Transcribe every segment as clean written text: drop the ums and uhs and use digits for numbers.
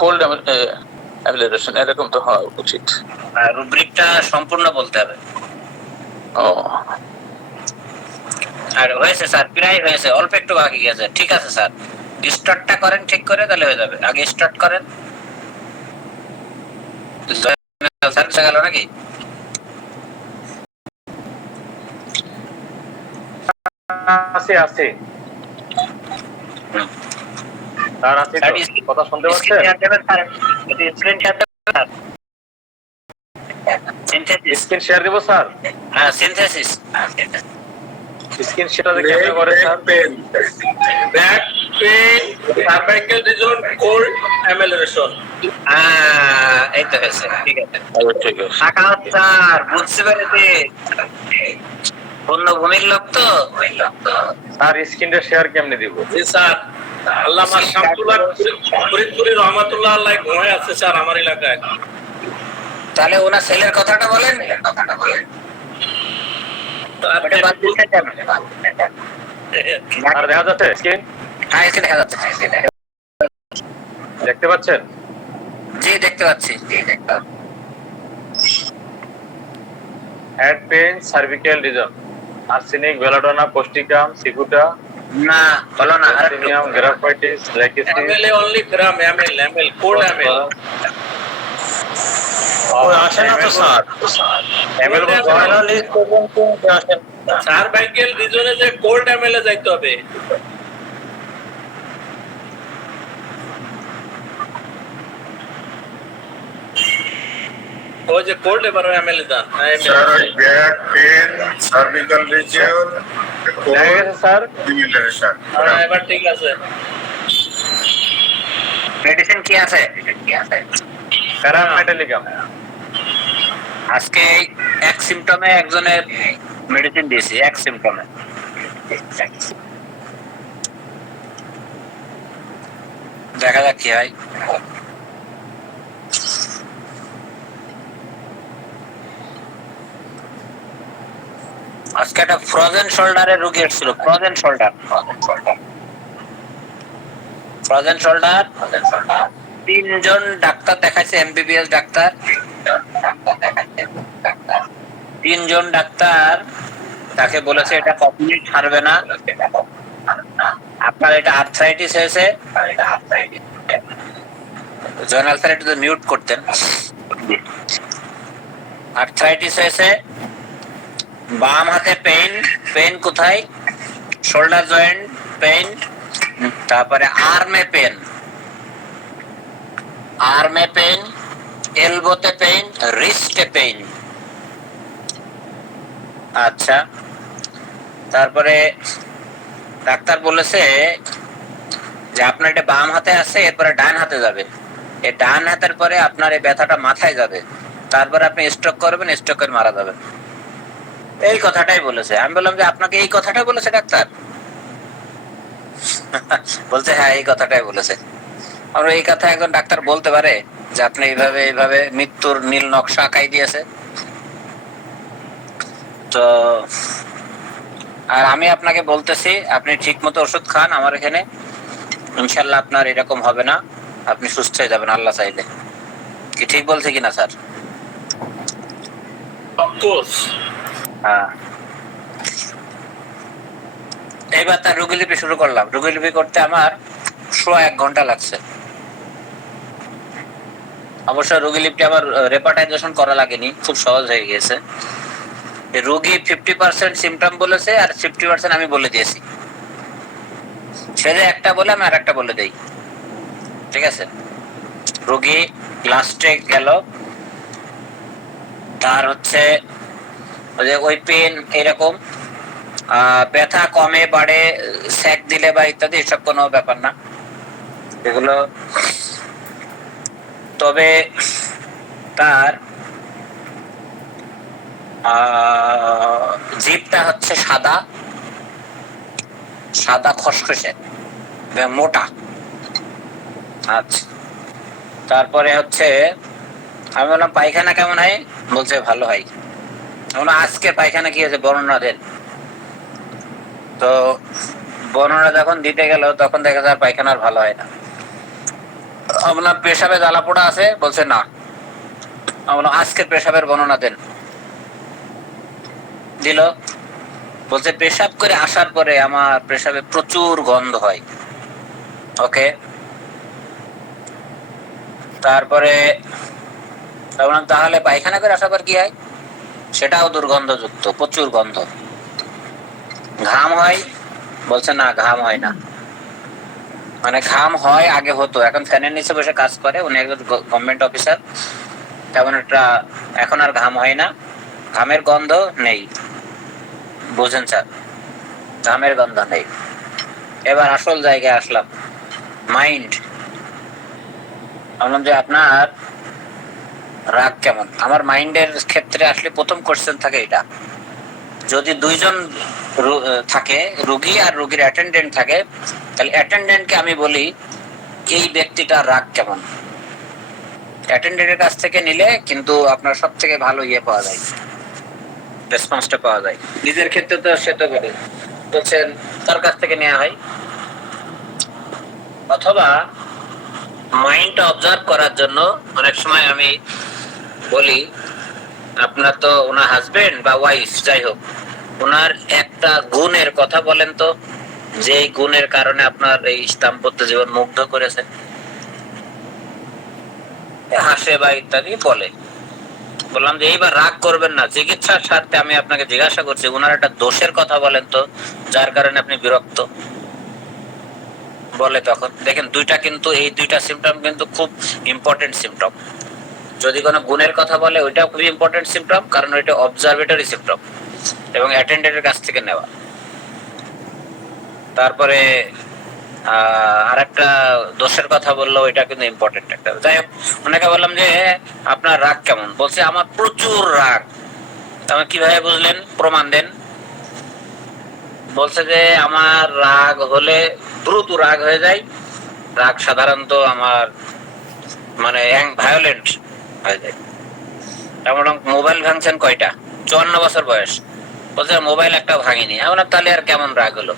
Cold অ্যামিলেশন এরকম তো হওয়া উচিত। রুব্রিকটা সম্পূর্ণ বলতে হবে। ও আর হয়েছে স্যার, প্রায় হয়েছে, অল্প একটু বাকি গেছে। ঠিক আছে স্যার, স্টার্টটা করেন ঠিক করে, তাহলে হয়ে যাবে। আগে স্টার্ট করেন। স্যার গেল নাকি? আছে আছে স্যার, আছে তো। কথা শুনতে পাচ্ছেন? স্ক্রিন শেয়ার দেব স্যার। হ্যাঁ, সিনথেসিস। স্ক্রিন শেয়ারটা কেমনে করে sir? Back pain, cervical reason, cold অ্যামিলেশন। এই তো হয়েছে, ঠিক আছে। ঠিক আছে স্যার, বুঝতে পেরেছি। পূর্ণভূমির লোক তো। স্যার স্ক্রিনটা শেয়ার কেমনে দিব? জি স্যার, আল্লামা শামসুল্লাহ ফরিদপুরি রহমাতুল্লাহ আলাইহ ঘুমায় আছে স্যার আমার এলাকায়। তাহলে ওনার ছেলের কথাটা বলেন। আর দেখা যাচ্ছে স্ক্রিন? দেখা যাচ্ছে। দেখতে পাচ্ছেন? জি, দেখতে পাচ্ছি। Head pain, cervical reason, arsenic, belladonna, causticum, cicuta, না বলো না, arsenium, graphites, lachesis. MLA only gram, ML cold ML. আসে না তো স্যার। এমএল সার্ভাইকাল রিজনে যে কোল্ড এমএলএ যাইতে হবে। ওই যে কোল্ড এবার এমএলএ দান। স্যার ওই back pain, cervical region, sir demyelination. এবার ঠিক আছে। মেডিসিন কি আছে? প্যারামেটালিকাম। আজকে এক সিম্পটমে একজনের মেডিসিন দিয়েছি, এক সিম্পটমে। দেখা যাক কি হয়। আজকে একটা ফ্রোজেন শোল্ডারের রোগী এসেছিল। ফ্রোজেন শোল্ডার 3 জন ডাক্তার দেখাইছে, এমবিবিএস ডাক্তার। 3 জন ডাক্তার তাকে বলেছে এটা কখনোই ছাড়বে না, আপনার এটা আর্থ্রাইটিস হয়েছে। জয়নাল স্যার একটু মিউট করতেন। আর্থ্রাইটিস হয়েছে, বাম হাতে পেইন কোথায়? শোল্ডার জয়েন্ট পেইন, তারপরে আর্মে পেইন, এলবোতে পেইন, রিস্টে পেইন। আচ্ছা, তারপরে ডাক্তার বলেছে যে আপনার এটা বাম হাতে আছে, এরপরে ডান হাতে যাবে। এই ডান হাতের পরে আপনার এই ব্যথাটা মাথায় যাবে, তারপরে আপনি স্ট্রোক করবেন, স্ট্রোক করে মারা যাবেন। এই কথাটাই বলেছে। আমি বললাম যে আপনাকে এই কথাটাই বলেছে ডাক্তার? বলছে হ্যাঁ, এই কথাটাই বলেছে। আমরা এই কথা একজন ডাক্তার বলতে পারে যে আপনি এইভাবে মৃত্যুর নীল নকশা আঁকাই দিয়েছে? তো আর আমি আপনাকে বলতেছি, আপনি ঠিক মতো ওষুধ খান আমার এখানে, ইনশাল্লাহ আপনার এরকম হবে না, আপনি সুস্থ হয়ে যাবেন আল্লাহ চাইলে। কি ঠিক বলছে কিনা স্যার? অফকোর্স। হ্যাঁ। এইবার তার রোগীলিপি শুরু করলাম। রোগীলিপি করতে আমার 1 ঘন্টা লাগছে। অবশ্য রোগীলিপি আবার রেপার্টাইজেশন করা লাগেনি, খুব সহজ হয়ে গিয়েছে। রোগী 50% সিমটম বলেছে আর 50% আমি বলে দিয়েছি। সে যে একটা বলে আমি আর একটা বলে দেই, ঠিক আছে? রোগী লাস্টে গেল, তার হচ্ছে ওই পেন এরকম, ব্যথা কমে বাড়ে, স্যাক দিলে বা ইত্যাদি, এসব কোনো ব্যাপার না এগুলো। তবে তার জিভটা হচ্ছে সাদা খসখসে মোটা। আচ্ছা, তারপরে হচ্ছে আমি বললাম পায়খানা কেমন হয়? বলছে ভালো হয়। আজকে পায়খানা কি হয়েছে বর্ণনা দেন। তো বর্ণনা যখন দিতে গেল তখন দেখা যায় পায়খানার ভালো হয় না। আপনার পেশাবে জ্বালা পোড়া আছে? বলছে না। আমি বললাম আজকের পেশাবের বর্ণনা দেন। দিল, বলছে পেশাব করে আসার পরে আমার পেশাবে প্রচুর গন্ধ হয়। ওকে, তারপরে বললাম তাহলে পায়খানা করে আসার পর কি হয়? সেটাও দুর্গন্ধযুক্ত, প্রচুর গন্ধ। ঘাম হয়? বলছে না, ঘাম হয় না। মানে ঘাম হয় আগে হতো, এখন ফ্যানের নিচে বসে কাজ করে, উনি একজন গভর্নমেন্ট অফিসার, তেমন একটা এখন আর ঘাম হয় না, ঘামের গন্ধ নেই। বুঝেন স্যার, ঘামের গন্ধ নেই। এবার আসল জায়গায় আসলাম, মাইন্ড। বললাম যে আপনার রাগ কেমন? আমার মাইন্ডের ক্ষেত্রে আসলে প্রথম কোশ্চেন থাকে এটা, যদি দুইজন থাকে, রোগী আর রোগীর অ্যাটেন্ডেন্ট থাকে, তাহলে অ্যাটেন্ডেন্টকে আমি বলি এই ব্যক্তিটার রাগ কেমন। অ্যাটেন্ডেন্টের কাছ থেকে নিলে কিন্তু আপনার সব থেকে ভালো ইয়ে পাওয়া যায়, রেসপন্সটা পাওয়া যায়। নিজের ক্ষেত্রে তো সেটা বলে বলছেন তার কাছ থেকে নেওয়া হয়। অথবা মাইন্ডটা অবজার্ভ করার জন্য অনেক সময় আমি বলি আপনার তো ওনার হাজবেন্ড বা ওয়াইফ যাই হোক, ওনার একটা গুণের কথা বলেন তো, যে গুণের কারণে আপনার এই দাম্পত্য জীবন মুগ্ধ করেছে। হাসে বা ইত্যাদি বলে। বললাম যে এইবার রাগ করবেন না, চিকিৎসার স্বার্থে আমি আপনাকে জিজ্ঞাসা করছি ওনার একটা দোষের কথা বলেন তো, যার কারণে আপনি বিরক্ত। বলে তখন দেখেন দুইটা কিন্তু, এই দুইটা সিমটম কিন্তু খুব ইম্পর্টেন্ট সিমটম। যদি কোনো গুণের কথা বলে ওইটাও খুবই ইম্পর্টেন্ট সিমটম, কারণ ওইটা অবজারভেটরি সিমটম এবং অ্যাটেন্ডেন্টের কাছ থেকে নেওয়া। তারপরে আর একটা দোষের কথা বললো, ওইটা কিন্তু ইম্পর্টেন্ট একটা। যাই হোক, ওনাকে বললাম যে আপনার রাগ কেমন? বলছে আমার প্রচুর রাগ। আমার কিভাবে বুঝলেন? প্রমাণ দেন। বলছে যে আমার রাগ হলে দ্রুত রাগ হয়ে যায়, রাগ সাধারণত আমার মানে ভায়োলেন্ট হয়ে যায়। যেমন মোবাইল ভাঙছেন কয়টা? 54 বছর বয়স। বলছে মোবাইল একটা ভাঙিনি। এমন তাহলে আর কেমন রাগ হলো?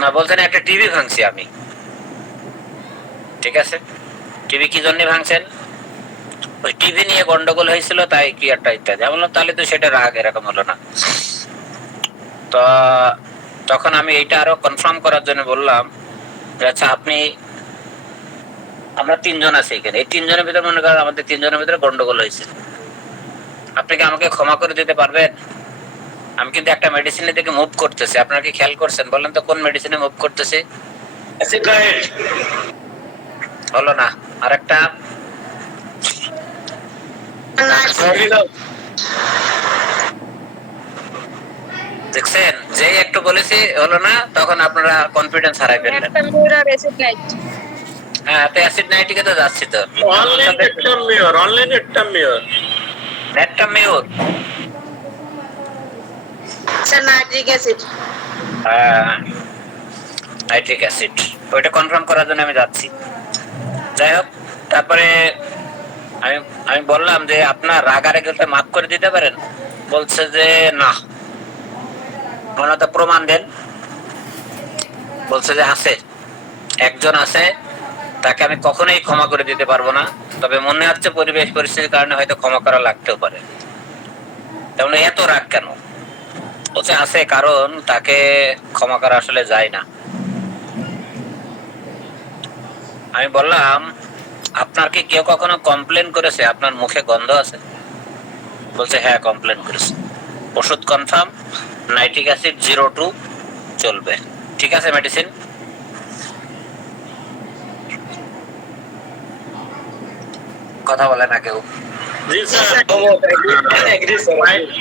না, বলছেন একটা টিভি ভাঙছি আমি। ঠিক আছে, টিভি কি জন্য ভাঙছেন? ওই টিভি নিয়ে গন্ডগোল হয়েছিল তাই কি একটা ইত্যাদি। আমি বললাম তাহলে তো সেটা রাগ এরকম হলো না। তো তখন আমি এইটা আরো কনফার্ম করার জন্য বললাম যে আচ্ছা আপনি, আমরা তিনজন আছি এখানে, এই তিনজনের ভিতরে মনে করেন আমাদের তিনজনের ভিতরে গন্ডগোল হয়েছে, আপনি কি আমাকে ক্ষমা করে দিতে পারবেন? আমি কিন্তু একটা মেডিসিনের দিকে মুভ করতেছি, আপনারা কি খেয়াল করছেন? বলেন তো কোন মেডিসিনে মুভ করতেছি? হলো না। আরেকটা দেখছেন, যে একটু বলেছি হলো না, তখন আপনারা কনফিডেন্স হারাই ফেললেন। হ্যাঁ, তো অ্যাসিড নাইট্রিকে তো যাচ্ছি তো। অনলাইন একটা মেয়র, অনলাইন একটা মেয়র, একটা mayor nitric acid. Nitric acid, ওইটা কনফার্ম করার জন্য আমি যাচ্ছি। যাই হোক, তারপরে আমি আমি বললাম যে আপনার রাগারে গেলে মাফ করে দিতে পারেন? বলছে যে না। ওনার তো প্রমাণ দেন। বলছে যে আছে, একজন আছে, তাকে আমি কখনোই ক্ষমা করে দিতে পারবো না, তবে মনে হচ্ছে পরিবেশ পরিস্থিতির কারণে হয়তো ক্ষমা করা লাগতেও পারে। তেমন এত রাগ কেন? বলছে আছে, কারণ তাকে ক্ষমা করা আসলে যায় না। আমি বললাম আপনার কি কেউ কখনো কমপ্লেন করেছে আপনার মুখে গন্ধ আছে? বলছে হ্যাঁ, কমপ্লেন করেছে। ওষুধ কনফার্ম, নাইট্রিক অ্যাসিড 0.2 চলবে। ঠিক আছে, মেডিসিন। কথা বলে না কেউ। জি স্যার,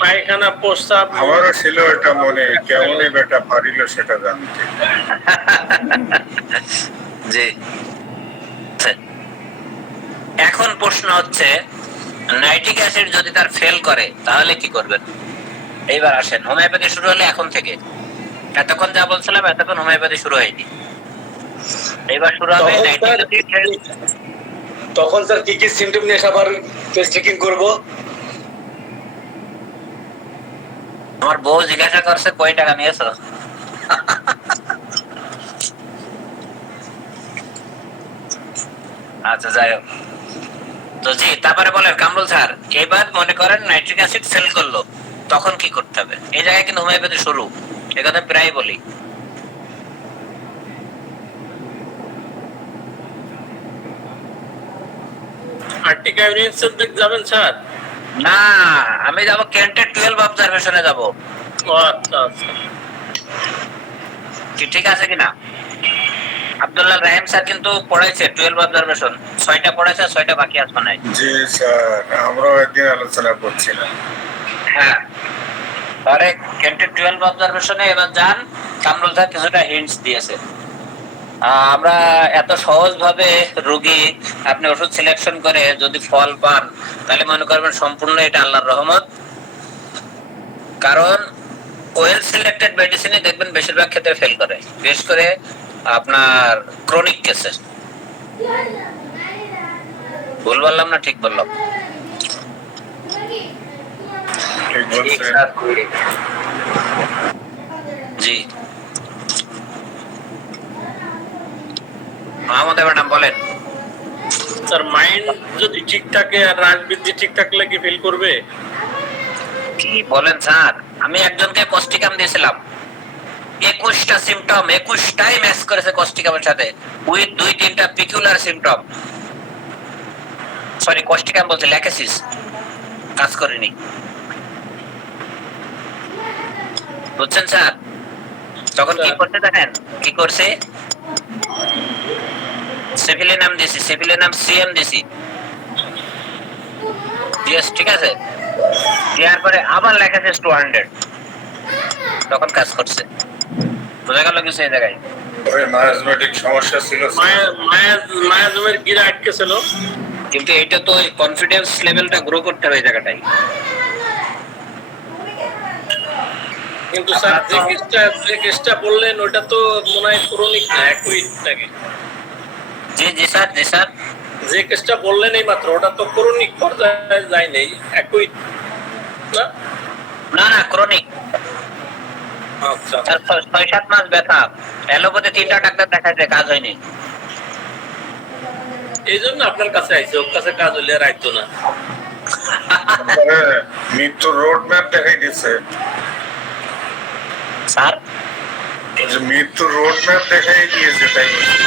পায়খানা প্রস্তাব আমারও ছিল এটা মনে, কেমনই বেটা পারিল সেটা জানতে। জি। এখন প্রশ্ন হচ্ছে নাইট্রিক অ্যাসিড যদি তার ফেল করে তাহলে কি করবেন? এইবার আসেন, হোমিওপ্যাথি শুরু হলে এখন থেকে, এতক্ষণ যা বলছিলাম এতক্ষণ হোমিওপ্যাথি শুরু হয়নি, এইবার শুরু হবে নাইট্রিক অ্যাসিড। তখন স্যার কি কি সিমটম নিয়ে আবার টেস্ট চেকিং করব? আমার বউ জিজ্ঞাসা করছে কয় টাকা নিয়েছো? আচ্ছা যাই হোক। তো জি তারপরে বলেন কামরুল স্যার, এবার মনে করেন নাইট্রিক অ্যাসিড ফেল করলো, তখন কি করতে হবে? এই জায়গায় কিন্তু হোমিওপ্যাথি শুরু, এ কথা প্রায় বলি। আর্টিকা ইউনিভার্সিটি দিক যাবেন স্যার? না, আমি যাবো কেন্টের 12 অবজারভেশনে যাব। ও আচ্ছা আচ্ছা। কি ঠিক আছে কিনা? আব্দুল্লাহ রাহিম স্যার কিন্তু পড়াইছে 12 অবজারভেশন, 6টা পড়াইছে, 6টা বাকি আছে নাই। জি স্যার, আমরাও একদিন আলোচনা করছিলাম। হ্যাঁ, তাহলে কেন্টের 12 অবজারভেশনে এবার যান। কামরুল স্যার কিছুটা হিন্টস দিয়েছে। আমরা এত সহজ ভাবে রোগী আপনি ওষুধ সিলেকশন করে যদি ফল পান, তাহলে মনে করবেন সম্পূর্ণ এটা আল্লাহর রহমত। কারণ ওয়েল সিলেক্টেড মেডিসিনই দেখবেন বেশিরভাগ ক্ষেত্রে ফেল করে, বিশেষ করে আপনার ক্রনিক কেসে। ভুল বললাম না ঠিক বললাম? ঠিক বলছেন। জি মাহমুদ, এবার নাম বলেন। স্যার মাইন্ড যদি ঠিক থাকে আর রাজবৃদ্ধি ঠিক থাকলে কি ফিল করবে? কি বলেন স্যার, আমি একজনকে কস্টিকাম দিয়েছিলাম, 21টা সিমটম 21টাই ম্যাচ করেছে কস্টিকামের সাথে, উইথ 2-3টা পিকুলার সিমটম। সরি, কস্টিকাম বলতে ল্যাকেসিস কাজ করেনি, বুঝছেন স্যার? তখন কি করতে দেখেন কি করছে, সিভিলে নাম দিয়েছি, সিভিলে নাম সিএম দিয়েছি, ঠিক আছে, দেওয়ার পরে আবার ল্যাকেসিস 200, তখন কাজ করছে। বোঝা গেল কিছু এই জায়গায়? ওই মায়াজমেটিক সমস্যা ছিল স্যার। মায়াজমের গিরা আটকে ছিল। কিন্তু এটা তো কনফিডেন্স লেভেলটা গ্রো করতে হবে এই জায়গাটাই। কিন্তু স্যার যে কেসটা বললেন ওটা তো মনে হয় ক্রনিক না, অ্যাকুইট নাকি? জি জি স্যার, জি স্যার। যে কেসটা বললেন এই মাত্র, ওটা তো ক্রনিক পর্যায়ে যায় নাই, অ্যাকুইট না? না না, ক্রনিক। আচ্ছা, 6-7 মাস ব্যথা, অ্যালোপ্যাথি 3টা ডাক্তার দেখাইছে, কাজ হয়নি। এই জন্য আপনার কাছে আইছে, ওর কাছে কাজ হলে আর আইতো না। তারপরে মৃত্যুর রোড ম্যাপ দেখাই দিচ্ছে, স্যার যে মৃত্যুর রোড ম্যাপ দেখাই দিয়েছে, তাই বলছি।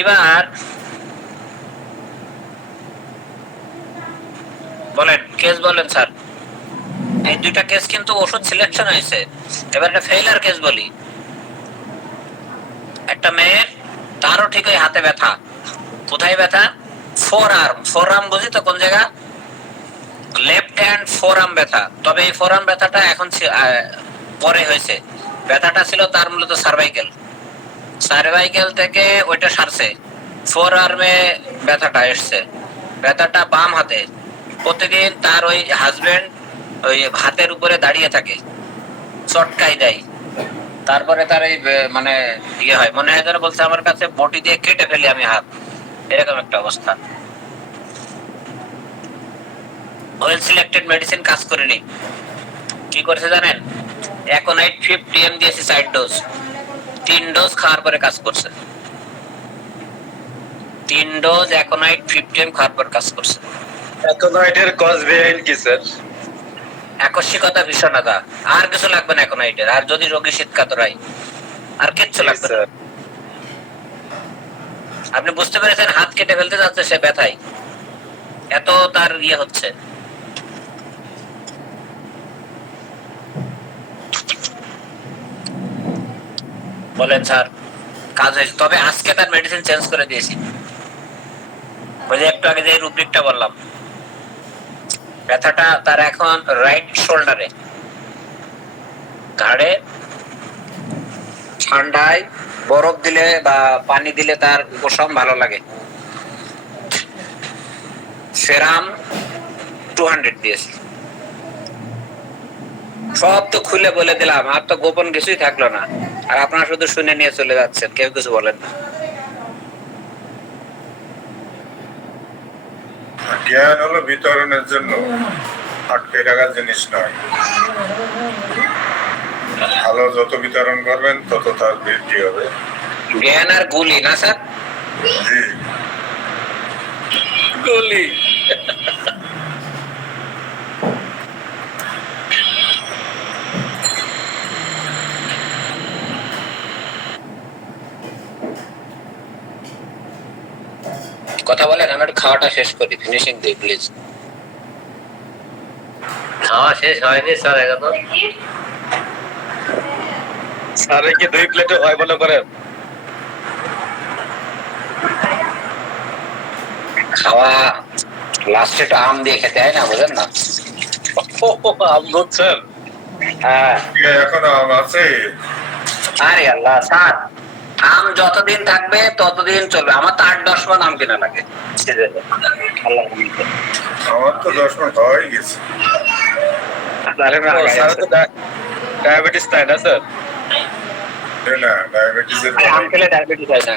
এবার বলেন কেস বলেন স্যার। এই 2টা কেস কিন্তু ওষুধ সিলেকশন হয়েছে, এবার একটা ফেইলার কেস বলি। একটা মেয়ের, তারও ঠিক ওই হাতে ব্যথা। কোথায় ব্যথা? ফোরআর্ম বুঝি তো কোন জায়গা? লেফট হ্যান্ড ফোরআর্ম ব্যথা। তবে এই ফোরআর্ম ব্যথাটা এখন পরে হয়েছে, ব্যথাটা ছিল তার মূলত সার্ভাইকেল থেকে ওইটা সারছে, ফোরআর্মে ব্যথাটা এসছে। ব্যথাটা বাম হাতে, প্রতিদিন তার ওই হাজবেন্ড ওই হাতের উপরে দাঁড়িয়ে থাকে, চটকাই দেয়, তারপরে তার এই মানে ইয়ে হয়, মনে হয় যেন বলছে আমার কাছে বটি দিয়ে কেটে ফেলি আমি হাত, এরকম একটা অবস্থা। ওয়েল সিলেক্টেড মেডিসিন কাজ করেনি, কি করেছে জানেন? অ্যাকোনাইট 50 mg দিয়েছি 4 ডোজ, 3 ডোজ খাওয়ার পরে কাজ করছে। 3 ডোজ অ্যাকোনাইট 50 mg খাওয়ার পর কাজ করছে। অ্যাকোনাইটের কজ বেআইন কি স্যার? আকস্মিকতা, ভীষণতা, আর কিছু লাগবে না অ্যাকোনাইটের। আর যদি রোগী শীতকাতরায়, আর কিচ্ছু লাগবে না। আপনি বুঝতে পেরেছেন, হাত কেটে ফেলতে যাচ্ছে সে ব্যথায়, এত তার ইয়ে হচ্ছে। বলেন স্যার, কাজ হয়েছে। তবে আজকে তার মেডিসিন চেঞ্জ করে দিয়েছি। ওই যে একটু আগে যে রুব্রিকটা বললাম, ব্যথাটা তার এখন রাইট শোল্ডারে, ঘাড়ে। ঠান্ডায় বরফ দিলে বা পানি দিলে তার উপশম ভালো লাগে। সেরাম 200 দিয়েছি। সব তো খুলে বলে দিলাম, আর তো গোপন কিছুই থাকলো না। আর আপনারা শুধু শুনে নিয়ে চলে যাচ্ছেন, কেউ কিছু বলেন না। জ্ঞান হলো বিতরণের জন্য, আটকে রাখার জিনিস নয়। ভালো যত বিতরণ করবেন তত তার বৃদ্ধি হবে। জ্ঞান আর গুলি না স্যার? জি। গলি। কথা বলেন, আমি একটু খাওয়াটা শেষ করি, ফিনিশিং দিই প্লিজ। খাওয়া শেষ হয়নি স্যার এখনো। স্যারে কি 2 প্লেটে হয় মনে করেন? খাওয়া লাস্টে একটু আম দিয়ে খেতে হয় না, বুঝেন না? আম ধরছেন? হ্যাঁ। এখনো আম আছে? আরে আল্লাহ স্যার, আম যতদিন থাকবে ততদিন চলবে। আমার তো 8-10 মণ আম কিনা লাগে সিজনে। আল্লাহ আমার তো 10 মিনিট হয়ে গেছে। স্যারে তো ডায়াবেটিস নাই না স্যার? না, ডায়াবেটিসের আম খেলে ডায়াবেটিস হয় না,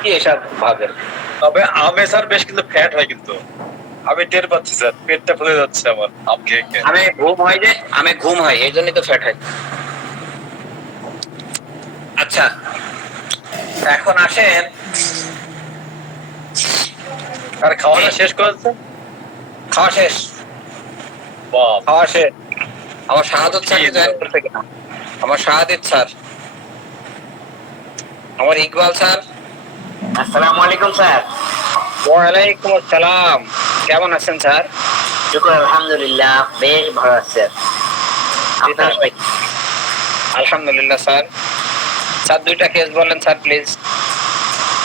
কি এসব ভাবেন? তবে আমে স্যার বেশ কিন্তু ফ্যাট হয় কিন্তু। আমি টের পাচ্ছি স্যার, পেটটা ফুলে যাচ্ছে আমার আম খেয়ে খেয়ে। আমি ঘুম হয় এই জন্যই তো ফ্যাট হয়। আচ্ছা, এখন আসেন। আর খাওয়াটা শেষ করেছেন? খাওয়া শেষ। বাহ, খাওয়া শেষ। আমার শাহাদত স্যারকে জয়েন করতে কিনা? আমার শাহাদত স্যার, আমার ইকবাল স্যার। আসসালামু আলাইকুম স্যার। ওয়ালাইকুম আসসালাম। কেমন আছেন স্যার? শুকর আলহামদুলিল্লাহ, বেশ ভালো আছি স্যার। আলহামদুলিল্লাহ স্যার। স্যার 2টা কেস বলেন স্যার প্লিজ।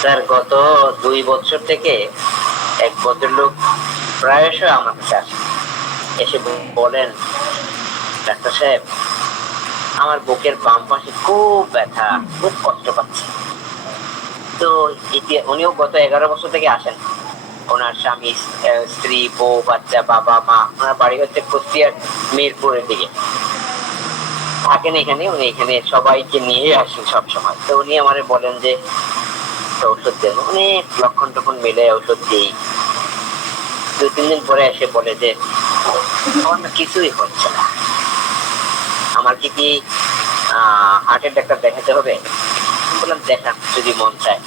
স্যার গত 2 বছর থেকে এক ভদ্রলোক প্রায়শই আমার কাছে আসে, এসে বলেন, ডাক্তার সাহেব আমার বুকের বাম পাশে খুব ব্যথা, খুব কষ্ট পাচ্ছি। তো উনিও গত 11 বছর থেকে আসেন। ওনার স্বামী, স্ত্রী, বউ, বাচ্চা, বাবা, মা, ওনার বাড়ি হচ্ছে কুষ্টিয়ার মিরপুরের দিকে থাকেন। এখানে উনি এখানে সবাইকে নিয়ে আসেন সবসময়। তো উনি আমারে বলেন যে ওষুধ দেন, অনেক লক্ষণ টক্ষণ মিলে ওষুধ দিই। 2-3 দিন পরে এসে বলে যে আমার না কিছুই হচ্ছে না, আমার কি হার্টের ডাক্তার দেখাতে হবে? বললাম দেখান যদি মন চায়।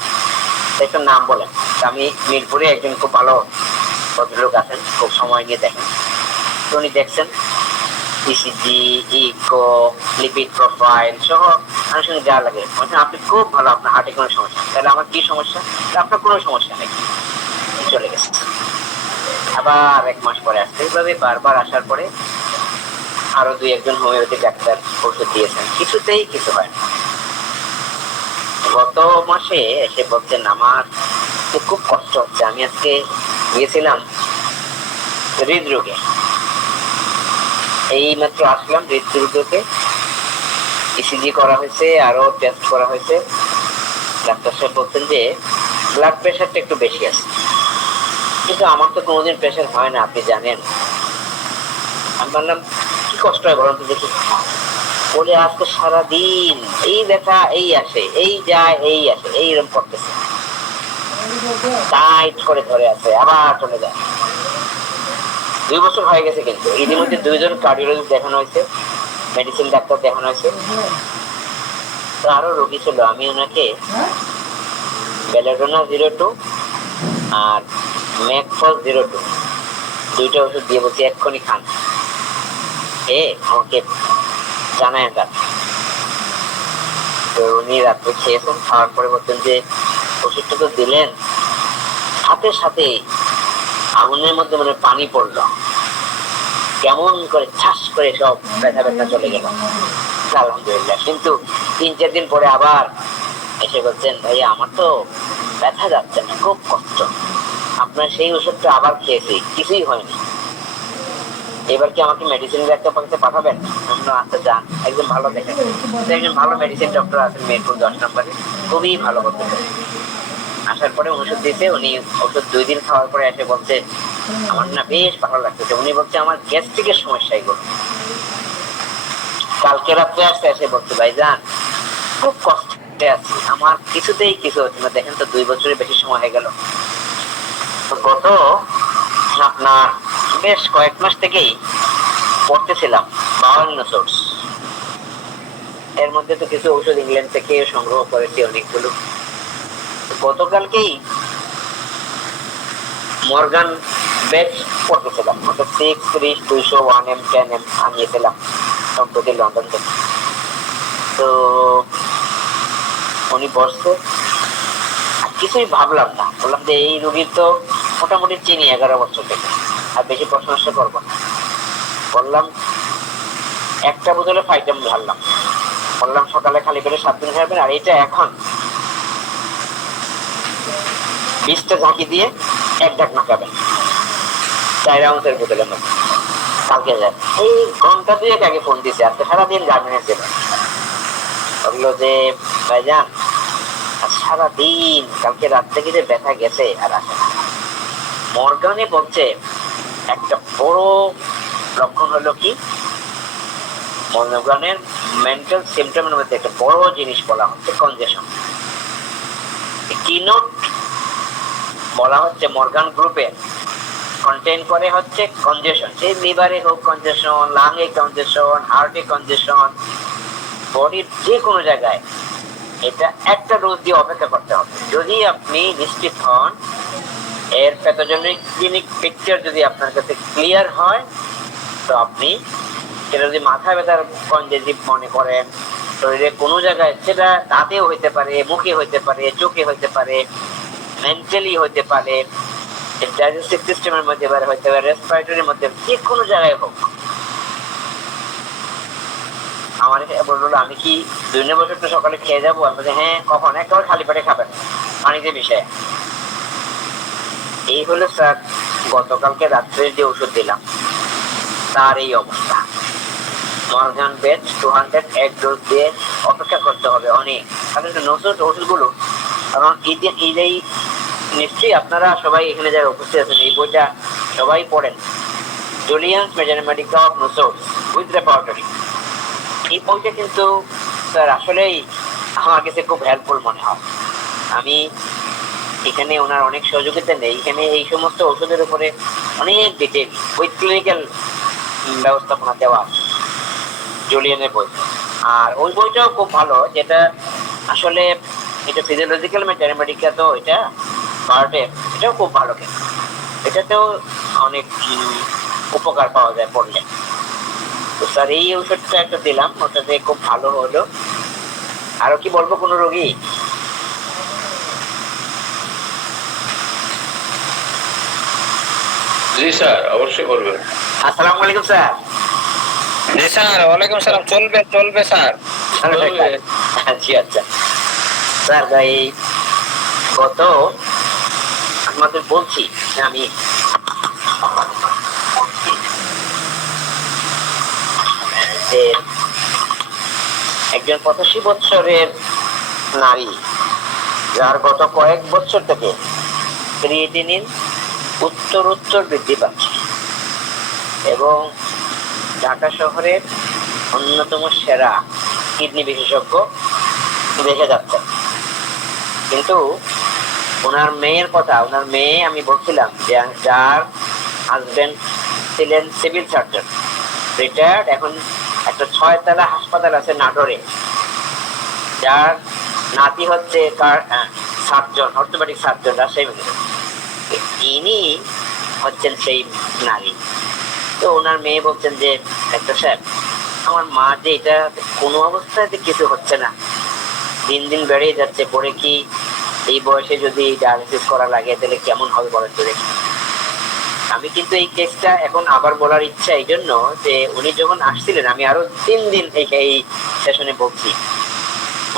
একটা নাম বলেন। আমি মিরপুরে একজন খুব ভালো ভদ্রলোক আছেন, খুব সময় নিয়ে দেখেন। তো উনি দেখছেন ইসিজি, ইকো, লিপিড প্রোফাইল সহ মানুষের যা লাগে। আপনি খুব ভালো, আপনার হার্টে কোনো সমস্যা, তাহলে আমার কি সমস্যা? আপনার কোনো সমস্যা নেই, চলে গেছে। আবার 1 মাস পরে আসতে, এইভাবে বারবার আসার পরে আরো 2-1 হোমিওপ্যাথি ডাক্তার ওষুধ দিয়েছেন, কিছুতেই কিছু হয় না। গত মাসে এসে বলছেন আমার খুব কষ্ট হচ্ছে। আমি আজকে গিয়েছিলাম হৃদরোগে, এই মাত্র আসলাম হৃদরোগে। ইসিজি করা হয়েছে, আরো টেস্ট করা হয়েছে। ডাক্তার সাহেব বলছেন যে ব্লাড প্রেশারটা একটু বেশি আছে, কিন্তু আমার তো কোনোদিন প্রেশার হয় না, আপনি জানেন। আমি বললাম কি কষ্ট হয় বলুন তো দেখি। বলে আজকে সারাদিন এই ব্যথা, এই আসে, এই যায়, এই আসে, এইরকম করতেছে, টাইট করে ধরে আছে, আবার চলে যায়। 2 বছর হয়ে গেছে, কিন্তু ইতিমধ্যে 2 জন কার্ডিওলজিস্ট দেখানো হয়েছে, মেডিসিন ডাক্তার দেখানো হয়েছে। তো আরো রোগী ছিল, আমি ওনাকে বেলাডোনা 02 আর ম্যাকফল 02 2টা ওষুধ দিয়ে বলছি এক্ষুনি খান, আমাকে জানায় না। তো উনি রাত্রে খেয়েছেন, খাওয়ার পরে বলছেন যে ওষুধটা তো দিলেন, সাথে সাথে আগুনের মধ্যে মানে পানি পড়লো, কেমন করে ছাস করে সব ব্যথা ব্যথা চলে গেল। আলহামদুলিল্লাহ। কিন্তু 3-4 দিন পরে আবার এসে বলছেন ভাইয়া আমার তো ব্যথা যাচ্ছে না, খুব কষ্ট, আপনার সেই ওষুধটা আবার খেয়েছি, কিছুই হয়নি, এবার কি আমাকে মেডিসিন ডাক্তার কাছে পাঠাবেন? আচ্ছা যান, একজন ভালো দেখেন। একজন ভালো মেডিসিন ডক্টর আছেন মিরপুর 10 নম্বরে, খুবই ভালো করতে পারে। আসার পরে ওষুধ দিতে, উনি ওষুধ 2 দিন খাওয়ার পরে এসে বলছে আমার না বেশ ভালো লাগতেছে। উনি বলছে আমার গ্যাস্ট্রিকের সমস্যা এগুলো। কালকে রাত্রে আসতে এসে বলছে ভাইজান খুব কষ্টে আছি, আমার কিছুতেই কিছু হচ্ছে না, দেখেন তো 2 বছরের বেশি সময় হয়ে গেল। গত আপনার বেশ কয়েক মাস থেকেই পড়তেছিলাম 52 সোর্স, এর মধ্যে তো কিছু ঔষধ ইংল্যান্ড থেকে সংগ্রহ করেছি অনেকগুলো, গতকালকেই মর্গান বেচ পড়তেছিলাম, অর্থাৎ 6, 30, 200, 1M, 10M আনিয়েছিলাম সম্প্রতি লন্ডন থেকে। তো উনি বসছে, কিছুই ভাবলাম না, বললাম যে এই রোগীর তো মোটামুটি চিনি 11 বছর থেকে, আর বেশি প্রশ্ন করবো না। বললাম একটা বোতলে ফাইটাম ঢাললাম, বললাম সকালে খালি পেটে 7 দিন খাবেন, আর এটা এখন 20টা ঝাঁকি দিয়ে 1 ডাক নাকাবেন 4 আউন্সের বোতলের মধ্যে। কালকে যায় এই ঘন্টা 2 আগে ফোন দিছে, আজকে সারাদিন গার্মেন্টে ছিল। বললো যে ভাইজান সারাদিন কালকে রাত থেকে যে ব্যথা গেছে আর আসে না। মর্গানে বলছে একটা বড় লক্ষণ হলো কি, মর্গানের মেন্টাল সিমটমের মধ্যে একটা বড় জিনিস বলা হচ্ছে কনজেশন। কিনোট বলা হচ্ছে মর্গান গ্রুপে কন্টেইন করে হচ্ছে কনজেশন, সেই লিভারে হোক কনজেশন, লাংয়ে কনজেশন, হার্টে কনজেশন, বডির যে কোনো জায়গায়। এটা একটা ডোজ দিয়ে অপেক্ষা করতে হবে। যদি আপনি নিশ্চিত হন এর প্যাথোজেনিক ক্লিনিক পিকচার যদি আপনার কাছে ক্লিয়ার হয়, তো আপনি সেটা যদি মাথা ব্যথার কনজেটিভ মনে করেন, শরীরে কোনো জায়গায়, সেটা দাঁতেও হইতে পারে, মুখে হইতে পারে, চোখে হইতে পারে, মেন্টালি হইতে পারে, ডাইজেস্টিভ সিস্টেমের মধ্যে হইতে পারে, রেসপিরেটরির মধ্যে, যে কোনো জায়গায় হোক। আমার বললো আমি কি 2 বছর তো সকালে খেয়ে যাবো? আমি বলছি হ্যাঁ। কখন? একেবারে খালি পেটে খাবেন, পানিতে মিশে। এই হলো স্যার গতকালকে রাত্রে যে ওষুধ দিলাম তার এই অবস্থা। মর্গান বেচ 201 ডোজ দিয়ে অপেক্ষা করতে হবে অনেক। কারণ ওষুধগুলো, কারণ এই নিশ্চয়ই আপনারা সবাই এখানে যারা উপস্থিত আছেন এই বইটা সবাই পড়েন, জুলিয়ানস ম্যাথমেটিকা অফ নোসোস উইথ রেপার্টরি। এই বইটা কিন্তু স্যার আসলেই আমার কাছে খুব হেল্পফুল মনে হয়। আমি এখানে ওনার অনেক সহযোগিতা নেই, এখানে এই সমস্ত ওষুধের উপরে অনেক ডিটেল উইথ ক্লিনিক্যাল ব্যবস্থাপনা দেওয়া আছে জুলিয়ানের বই। আর ওই বইটাও খুব ভালো, যেটা আসলে এটা ফিজিওলজিক্যাল ম্যাথমেটিকা, তো এটা পার্টের, এটাও খুব ভালো। কিন্তু এটাতেও অনেক উপকার পাওয়া যায় পড়লে। তো স্যার এই ওষুধটা একটা দিলাম, ওটাতে খুব ভালো হলো। আরো কি বলবো কোনো রোগী? জি স্যার, অবশ্যই বলবেন। আসসালামু আলাইকুম স্যার। জি স্যার, ওয়ালাইকুম সালাম। চলবে স্যার। জি আচ্ছা স্যার, এই গত আপনাদের বলছি আমি যে একজন 85 বছরের নারী, যার গত কয়েক বছর থেকে ক্রিয়েটিনিন উত্তর বৃদ্ধি পাচ্ছে এবং ঢাকা শহরের অন্যতম সেরা কিডনি বিশেষজ্ঞ দেখে যাচ্ছে। কিন্তু ওনার মেয়ের কথা, ওনার মেয়ে আমি বলছিলাম যে যার হাজবেন্ড ছিলেন সিভিল সার্জন, রিটায়ার্ড, এখন একটা 6 তলা হাসপাতাল আছে নাটোরে, যার নাতি হচ্ছে surgeon, orthopaedic surgeon Rajshahi medical. ইনি হচ্ছেন সেই নারী। তো ওনার মেয়ে বলছেন যে ডাক্তার সাহেব, আমার মা যে এটা কোনো অবস্থায় কিছু হচ্ছে না, দিন দিন বেড়ে যাচ্ছে, পরে কি এই বয়সে যদি ডায়ালিসিস করা লাগে তাহলে কেমন হবে বলেন তো দেখি। আমি কিন্তু এই কেসটা এখন আবার বলার ইচ্ছা এই জন্য যে উনি যখন আসছিলেন, আমি আরো 3 দিন এই সেশনে বলছি,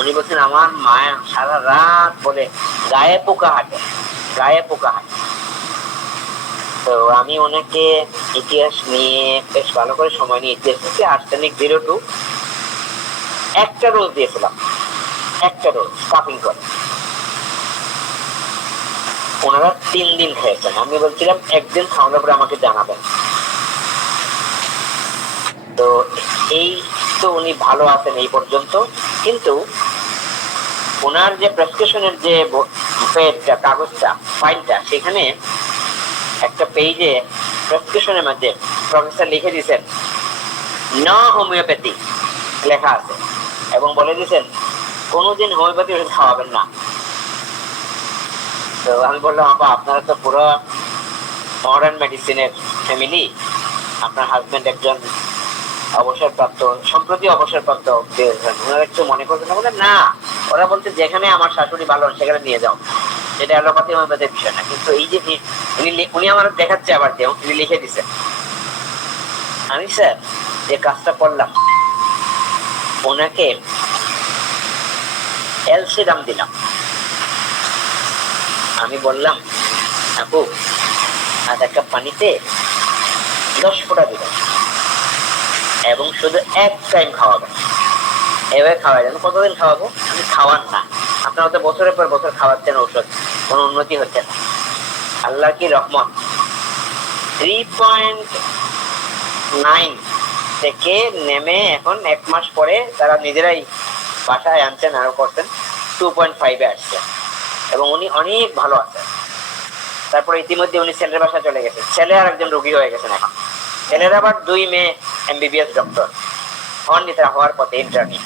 উনি বলছেন আমার মা সারা রাত বলে গায়ে পোকা হাঁটে। তো আমি ওনাকে ইতিহাস নিয়ে বেশ ভালো করে সময় নিয়ে ইতিহাস থেকে আর্সেনিক 02 একটা ডোজ দিয়েছিলাম, একটা ডোজ কাপিং করে। ওনারা 3 দিন খেয়েছেন। আমি বলছিলাম একদিন খাওয়ানোর পরে আমাকে জানাবেন। তো এই তো উনি ভালো আছেন এই পর্যন্ত। কিন্তু ওনার যে প্রেসক্রিপশনের যে কাগজটা, ফাইলটা, সেখানে একটা পেজে প্রেসক্রিপশনের মধ্যে প্রফেসর লিখে দিয়েছেন নো হোমিওপ্যাথি লেখা আছে এবং বলে দিয়েছেন কোনোদিন হোমিওপ্যাথি ওষুধ খাওয়াবেন না। তো আমি বললাম, আপা আপনারা তো পুরো মডার্ন মেডিসিনের ফ্যামিলি, আপনার হাজবেন্ড একজন অবসরপ্রাপ্ত, সম্প্রতি অবসরপ্রাপ্ত, ওনারা একটু মনে করছেন না? বলে না, ওরা বলছে যেখানে আমার শাশুড়ি ভালো সেখানে নিয়ে যাও, সেটা অ্যালোপ্যাথি হোমিওপ্যাথির বিষয় না। কিন্তু এই যে উনি আমার দেখাচ্ছে আবার যে উনি লিখে দিচ্ছেন, আমি স্যার যে কাজটা করলাম, ওনাকে এলসিরাম দিলাম। আমি বললাম, আপু আধা কাপ পানিতে 10 ফোঁটা দিবেন এবং শুধু এক টাইম খাওয়াবেন। এভাবে খাওয়াই দেন। কতদিন খাওয়াবো? আমি খাওয়ান না, আপনারা তো বছরের পর বছর খাওয়াচ্ছেন ঔষধ, কোনো উন্নতি হচ্ছে না। আল্লাহ কি রহমত, 3.9 থেকে নেমে এখন 1 মাস পরে তারা নিজেরাই বাসায় আনছেন, আরো করছেন 2.5 আসছে এবং উনি অনেক ভালো আছেন। তারপরে ইতিমধ্যে উনি ছেলের বাসায় চলে গেছেন, ছেলে আর একজন রোগী হয়ে গেছেন। এখন ছেলের আবার 2 মেয়ে MBBS ডক্টর হননি, তারা হওয়ার পথে ইন্টার্নি।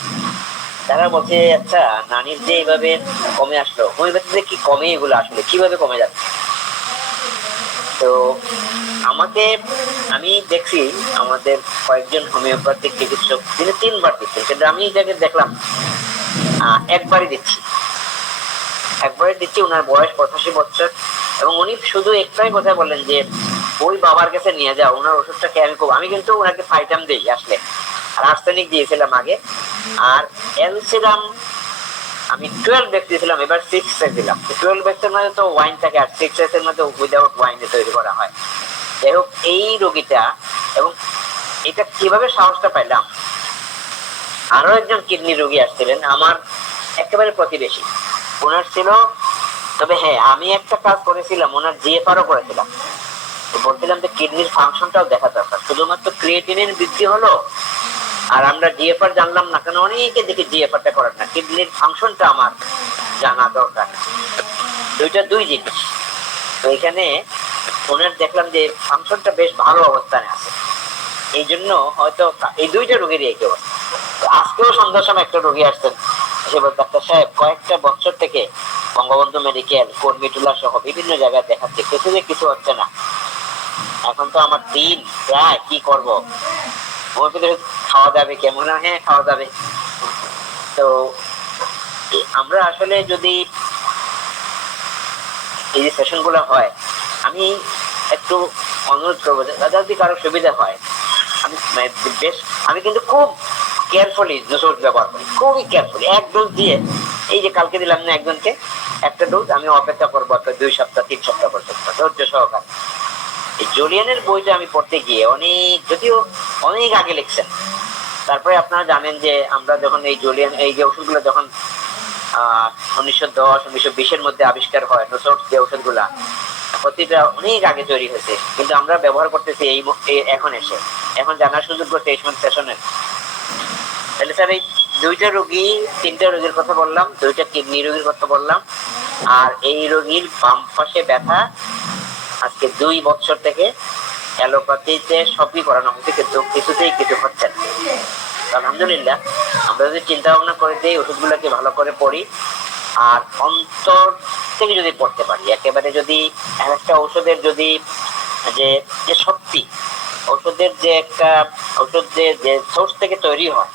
তারা বলছে, আচ্ছা নানির যে এইভাবে কমে আসলো, হোমিওপ্যাথিতে কি কমে এগুলো আসলে কিভাবে কমে যাচ্ছে? তো আমি দেখছি আমাদের কয়েকজন হোমিওপ্যাথিক চিকিৎসক তিনি 3 বার দিচ্ছেন, কিন্তু আমি এটাকে দেখলাম একবারই দিচ্ছি। ওনার বয়স 85 বছর এবং উনি শুধু একটাই কথা বললেন যে ওই বাবার কাছে নিয়ে যাও, ওনার ওষুধটাকে আমি কিন্তু ওনাকে ফাইটাম দিই আসলে, আর আর্সেনিক দিয়েছিলাম আগে, আর এলসিরাম আমি 12 ব্যাগ দিয়েছিলাম, এবার 6 দিলাম। 12 ব্যাগের মধ্যে তো ওয়াইন থাকে আর 6 এর মধ্যে উইদাউট ওয়াইনে তৈরি করা হয়। যাই হোক, এই রোগীটা, এবং এটা কিভাবে সাহসটা পাইলাম, আরো একজন কিডনি রোগী আসছিলেন আমার একেবারে প্রতিবেশী, ওনার ছিল, তবে হ্যাঁ আমি একটা কাজ করেছিলাম, ওনার জিএফআরও করেছিলাম। বলছিলাম যে কিডনির ফাংশনটাও দেখা দরকার, শুধুমাত্র ক্রিয়েটিনিন বৃদ্ধি হলো আর আমরা জিএফআর জানলাম না কেন, অনেকে দেখি জিএফআরটা করেন না, কিডনির ফাংশনটা আমার জানা দরকার। দুই জিনিস। তো এখানে ওনার দেখলাম যে ফাংশনটা বেশ ভালো অবস্থানে আছে, এই জন্য হয়তো এই 2টা রোগীরই একই অবস্থা। আজকেও সন্ধ্যার সময় একটা রোগী আসছেন, সে বলছে, ডাক্তার সাহেব কয়েকটা বছর থেকে বঙ্গবন্ধু মেডিকেল, কর্মীটুলা সহ বিভিন্ন জায়গায় দেখাচ্ছে, কিছু হচ্ছে না। এখন তো আমার দিন প্রায়, কি করব, খাওয়া যাবে কেমন? হ্যাঁ খাওয়া যাবে। তো আমরা আসলে যদি এই যে সেশন গুলো হয়, আমি একটু অনুরোধ করবো যদি কারো সুবিধা হয়, আমি কিন্তু খুব কেয়ারফুলি ওষুধ ব্যবহার করি, খুবই কেয়ারফুলি। 1 ডোজ দিয়ে, এই যে কালকে দিলাম না একজনকে একটা ডোজ, আমি অপেক্ষা করবো 2 সপ্তাহ 3 সপ্তাহ পর্যন্ত ধৈর্য সহকারে। এই জুলিয়ানের বইটা আমি পড়তে গিয়ে যদিও অনেক আগে লিখছেন, তারপরে আপনারা জানেন যে আমরা যখন এই যে ওষুধগুলো যখন 1910-1920 মধ্যে আবিষ্কার হয়, নোসোর্স যে ওষুধগুলা প্রতিটা অনেক আগে তৈরি হয়েছে, কিন্তু আমরা ব্যবহার করতেছি এখন জানার সুযোগ করতে এই সময় সেশনের। তাহলে স্যার এই 2টা রোগী, 3টা রোগীর কথা বললাম, 2টা কিডনি রোগীর কথা বললাম, আর এই রোগীর বাম পাশে ব্যথা আজকে 2 বছর থেকে অ্যালোপ্যাথিতে সবই করানো হচ্ছে, কিন্তু কিছুতেই কিছু হচ্ছে না। আলহামদুলিল্লাহ, আমরা যদি চিন্তা ভাবনা করে দিই, ওষুধগুলোকে ভালো করে পড়ি আর অন্তর থেকে যদি পড়তে পারি, একেবারে যদি একটা ওষুধের যদি যে শক্তি, ওষুধের যে একটা ওষুধ যে সোর্স থেকে তৈরি হয়,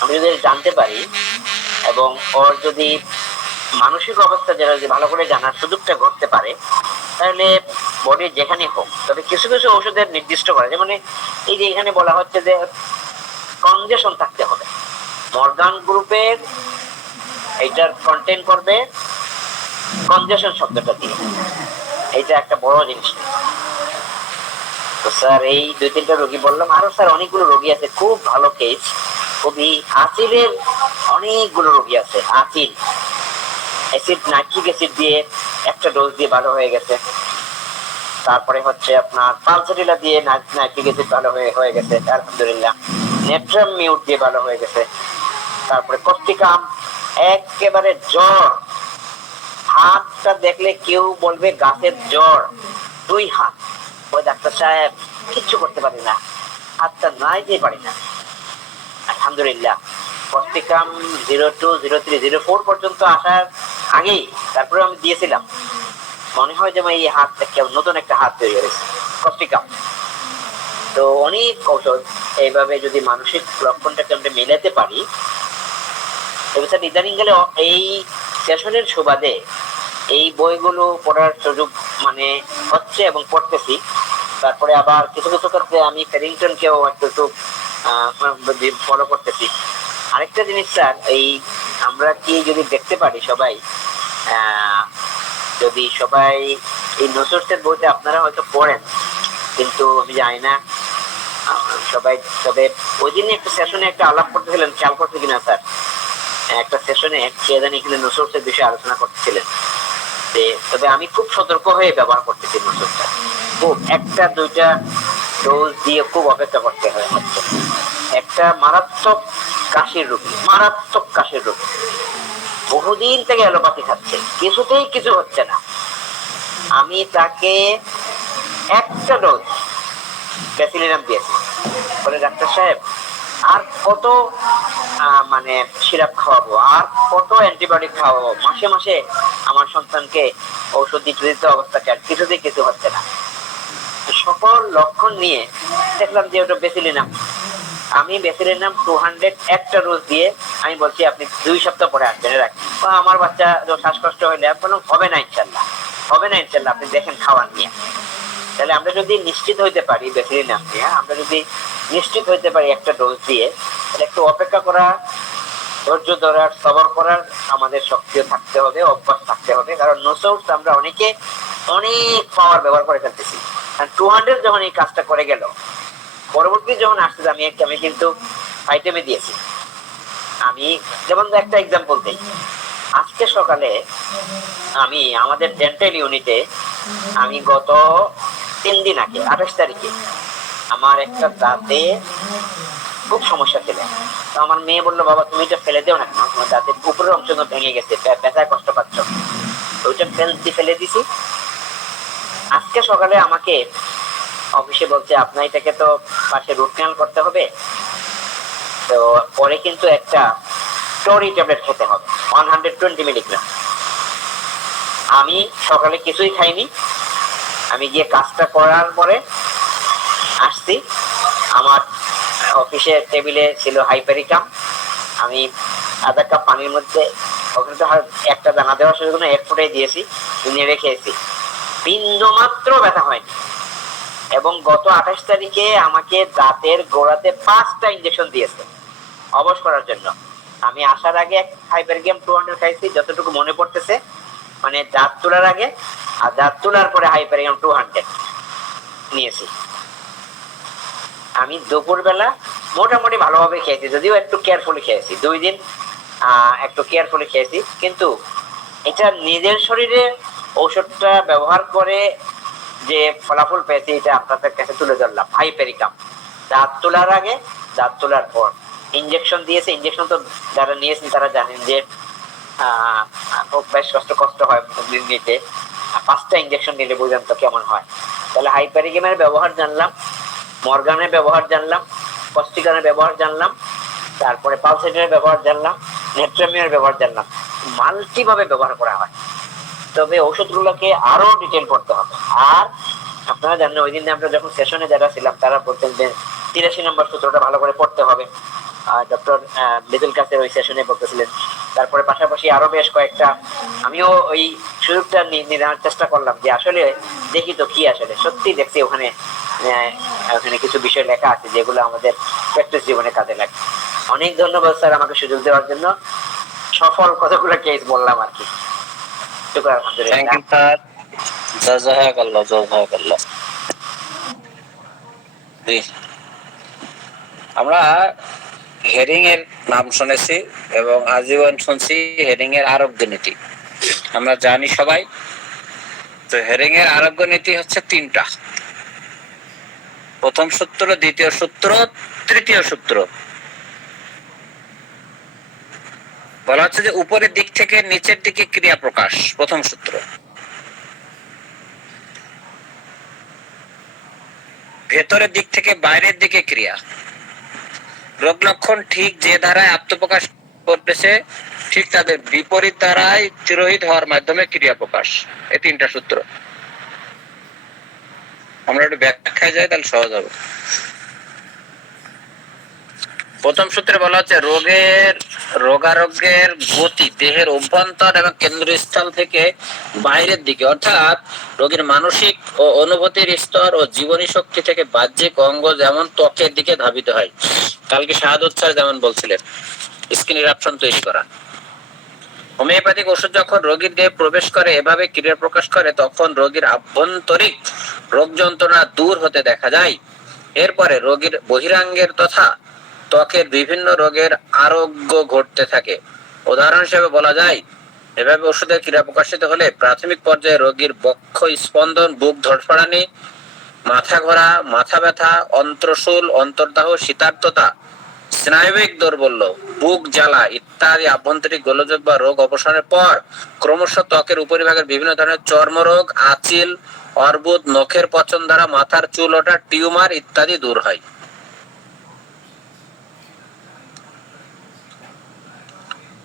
আমি যদি জানতে পারি এবং ওর যদি মানসিক অবস্থা যারা যদি ভালো করে জানার সুযোগটা করতে পারে, তাহলে বডি যেখানে হোক, তবে কিছু ওষুধের নির্দিষ্ট করে, যেমন এই যে এখানে বলা হচ্ছে যে কনজেশন থাকতে হবে, মর্গান গ্রুপের এইটার কন্টেন করবে কনজেশন শব্দটা দিয়ে, এইটা একটা বড় জিনিস। তো স্যার এই 2-3টা রোগী বললাম, আরো স্যার অনেকগুলো রোগী আছে, খুব ভালো কেস, খুবই আচিলের অনেকগুলো রোগী আছে, আচিল অ্যাসিড, নাইট্রিক অ্যাসিড দিয়ে একটা ডোজ দিয়ে ভালো হয়ে গেছে। তারপরে হচ্ছে আপনার পালসেটিলা দিয়ে নাইট্রিক অ্যাসিড ভালো হয়ে গেছে, আলহামদুলিল্লাহ। নেট্রাম মিউট দিয়ে ভালো হয়ে গেছে। তারপরে কর্টিকাম, একেবারে জ্বর, হাতটা দেখলে কেউ বলবে গাছের জ্বর, 2 হাত, ওই ডাক্তার সাহেব কিচ্ছু করতে পারি না, হাতটা নাইতে পারি না। আলহামদুলিল্লাহ, কর্টিকাম 02, 03, 04 পর্যন্ত আসার আগেই তারপরে আমি দিয়েছিলাম, মনে হয় যেমন এই হাতটা কেমন নতুন একটা হাত তৈরি হয়েছে, কষ্টিকাম। তো অনেক ঔষধ এইভাবে যদি মানসিক লক্ষণটাকে আমরা মেলাতে পারি, তবে স্যার ইদানিং গেলে এই সেশনের সুবাদে এই বইগুলো পড়ার সুযোগ মানে হচ্ছে এবং পড়তেছি। তারপরে আবার কিছু কিছু ক্ষেত্রে আমি ফেরিংটনকেও একটু ফলো করতেছি। আরেকটা জিনিস স্যার, এই আমরা কি যদি দেখতে পারি সবাই, যদি সবাই এই নসরতের বইতে আপনারা হয়তো পড়েন, কিন্তু আমি জানি না সবাই, তবে ওই দিনে একটা সেশনে একটা আলাপ করতেছিলেন, খেয়াল করতে কিনা স্যার, একটা সেশনে কে জানি এখানে নসরতের বিষয়ে আলোচনা করতেছিলেন। তবে আমি খুব সতর্ক হয়ে ব্যবহার করতেছি নসরটা, খুব একটা দুইটা ডোজ দিয়ে খুব অপেক্ষা করতে হয়। একটা মারাত্মক কাশির রোগী, মারাত্মক কাশির রোগী, বহুদিন থেকে অ্যালোপ্যাথি খাচ্ছে, কিছুতেই কিছু হচ্ছে না। আমি তাকে একটা ডোজ ব্যাসিলিনাম দিয়েছি, বলে ডাক্তার সাহেব আর কত মানে সিরাপ খাওয়াবো, আর কত অ্যান্টিবায়োটিক খাওয়াবো, মাসে মাসে আমার সন্তানকে ঔষধ দিতে অবস্থাকে আর কিছুতেই কিছু হচ্ছে না। সকল লক্ষণ নিয়ে দেখলাম যে ওটা ব্যাসিলিনাম। আমি ব্যাসিলিনাম 200 একটা ডোজ দিয়ে আমি বলছি আপনি 2 সপ্তাহ পরে আসবেন রাখি। আমার বাচ্চা শ্বাসকষ্ট হইলে বললাম হবে না ইনশাল্লাহ, হবে না ইনশাল্লাহ, আপনি দেখেন খাওয়ান নিয়ে। তাহলে আমরা যদি নিশ্চিত হইতে পারি ব্যাসিলিনাম নিয়ে, আমরা যদি নিশ্চিত হইতে পারি একটা ডোজ দিয়ে, তাহলে একটু অপেক্ষা করা, ধৈর্য ধরার, সবর করার আমাদের সক্রিয় থাকতে হবে, অভ্যাস থাকতে হবে। কারণ নোসোর্স আমরা অনেকে অনেক পাওয়ার ব্যবহার করে ফেলতেছি। 200 যখন এই কাজটা করে গেল, পরবর্তী যখন আসছে আমি কিন্তু আইটেমে দিয়েছি। আমি যেমন একটা এক্সাম্পল দিই, আজকে সকালে আমি আমাদের ডেন্টাল ইউনিটে আমি গত 3 দিন আগে 28 তারিখে আমার একটা দাঁতে খুব সমস্যা ছিল। তো আমার মেয়ে বললো বাবা তুমি এটা ফেলে দেও না কেন, তোমার দাঁতের উপরের অংশ ভেঙে গেছে, ব্যথায় কষ্ট পাচ্ছ। ওইটা ফেলে দিছি। আজকে সকালে আমাকে অফিসে বলছে আপনার এটাকে তো পাশে রুট ক্যানাল করতে হবে, তো পরে কিন্তু একটা টরি ট্যাবলেট খেতে হবে 120 মিলিগ্রাম। আমি সকালে কিছুই খাইনি, আমি গিয়ে কাজটা করার পরে আসছি, আমার অফিসের টেবিলে ছিল হাইপারিকাম। আমি আধা কাপ পানির মধ্যে ওখানে তো একটা দানা দেওয়ার সুযোগ না, 1 ফুটাই দিয়েছি, নেড়ে খেয়েছি, বিন্দু মাত্র ব্যথা হয়নি। এবং গত 28 তারিখে আমাকে দাঁতের গোড়াতে 5টা ইঞ্জেকশন দিয়েছে অবশ করার জন্য। আমি আসার আগে হাইপারগ্যাম 200 খাইছি যতটুকু মনে পড়তেছে, মানে দাঁত তোলার আগে, আর দাঁত তোলার পরে হাইপারগ্যাম 200 নিয়েছি। আমি দুপুরবেলা মোটামুটি ভালোভাবে খেয়েছি, যদিও একটু কেয়ারফুলি খেয়েছি, 2 দিন একটু কেয়ারফুলি খেয়েছি। কিন্তু এটা নিজের শরীরে ঔষধটা ব্যবহার করে যে ফলাফল পেয়েছি এটা আপনাদের কাছে তুলে ধরলাম। হাইপেরিকাম দাঁত তোলার আগে, দাঁত তোলার পর ইনজেকশন দিয়েছে। ইনজেকশন তো যারা নিয়েছেন তারা জানেন যে বেশ কষ্ট হয় নিতে। 5টা ইনজেকশন নিলে বুঝলাম তো কেমন হয়। তাহলে হাইপেরিকামের ব্যবহার জানলাম, মর্গানের ব্যবহার জানলাম, কস্টিকানের ব্যবহার জানলাম, তারপরে পালসেটের ব্যবহার জানলাম, নেট্রামিয়ার ব্যবহার জানলাম। মাল্টিভাবে ব্যবহার করা হয়, তবে ঔষধগুলোকে আরো ডিটেল করতে হবে। আর আপনারা জানেন ওই দিন আমরা যখন সেশনে যারা ছিলাম তারা বলতেন যে 83 নম্বর সূত্রটা ভালো করে পড়তে হবে, ডক্টর লিটল কাসের ওই সেশনে বলতেছিলেন। তারপরে পাশাপাশি আরো বেশ কয়েকটা, আমিও ওই সুযোগটা নেওয়ার চেষ্টা করলাম যে আসলে দেখি তো কি আসলে সত্যি দেখছি ওখানে কিছু বিষয় লেখা আছে যেগুলো আমাদের প্র্যাকটিস জীবনে কাজে লাগে। অনেক ধন্যবাদ স্যার আমাকে সুযোগ দেওয়ার জন্য। সফল কতগুলো কেস বললাম আর কি। আমরা হেরিং এর নাম শুনেছি এবং আজীবন শুনছি হেরিং এর আরোগ্য নীতি, আমরা জানি সবাই। তো হেরিং এর আরোগ্য নীতি হচ্ছে 3টা, প্রথম সূত্র, দ্বিতীয় সূত্র, তৃতীয় সূত্র। বলা হচ্ছে যে উপরের দিক থেকে নিচের দিকে ক্রিয়া প্রকাশ, প্রথম সূত্র। ভেতরের দিক থেকে বাইরের দিকে ক্রিয়া, রোগ লক্ষণ ঠিক যে ধারায় আত্মপ্রকাশ করতেছে ঠিক তাদের বিপরীত দ্বারাই তিরোহিত হওয়ার মাধ্যমে ক্রিয়া প্রকাশ। এই তিনটা সূত্র আমরা একটু ব্যাখ্যায় যাই, তাহলে সহজ হবে। প্রথম সূত্রে বলা হচ্ছে রোগারোগ্যের গতি দেহের অভ্যন্তর এবং কেন্দ্রস্থল থেকে বাইরের দিকে, অর্থাৎ রোগীর মানসিক ও অনুভূতির স্তর ও জীবনী শক্তি থেকে বাহ্যিক অঙ্গ যেমন ত্বকের দিকে ধাবিত হয়। কালকে শাহাদত স্যার যেমন বলছিলেন স্কিন ইরাপশন তৈরি করা। হোমিওপ্যাথিক ওষুধ যখন রোগীর দেহে প্রবেশ করে এভাবে ক্রিয়া প্রকাশ করে, তখন রোগীর আভ্যন্তরিক রোগ যন্ত্রণা দূর হতে দেখা যায়। এরপরে রোগীর বহিরাঙ্গের তথা ত্বকের বিভিন্ন রোগের আরোগ্য ঘটতে থাকে। উদাহরণ হিসেবে বলা যায়, এভাবে ওষুধের ক্রিয়া প্রকাশিত হলে প্রাথমিক পর্যায়ে রোগীর বক্ষ স্পন্দন, বুক ধড়ফড়ানি, মাথা ঘোরা, মাথা ব্যথা, অন্ত্রশূল, অন্তর্দাহ, শীতার্ততা, স্নায়বিক দৌর্বল্য, বুক জ্বালা ইত্যাদি আভ্যন্তরিক গোলযোগ বা রোগ অবসানের পর ক্রমশ ত্বকের উপরিভাগের বিভিন্ন ধরনের চর্মরোগ, আঁচিল, অর্বুদ, নখের পচন দ্বারা মাথার চুল ওঠা, টিউমার ইত্যাদি দূর হয়।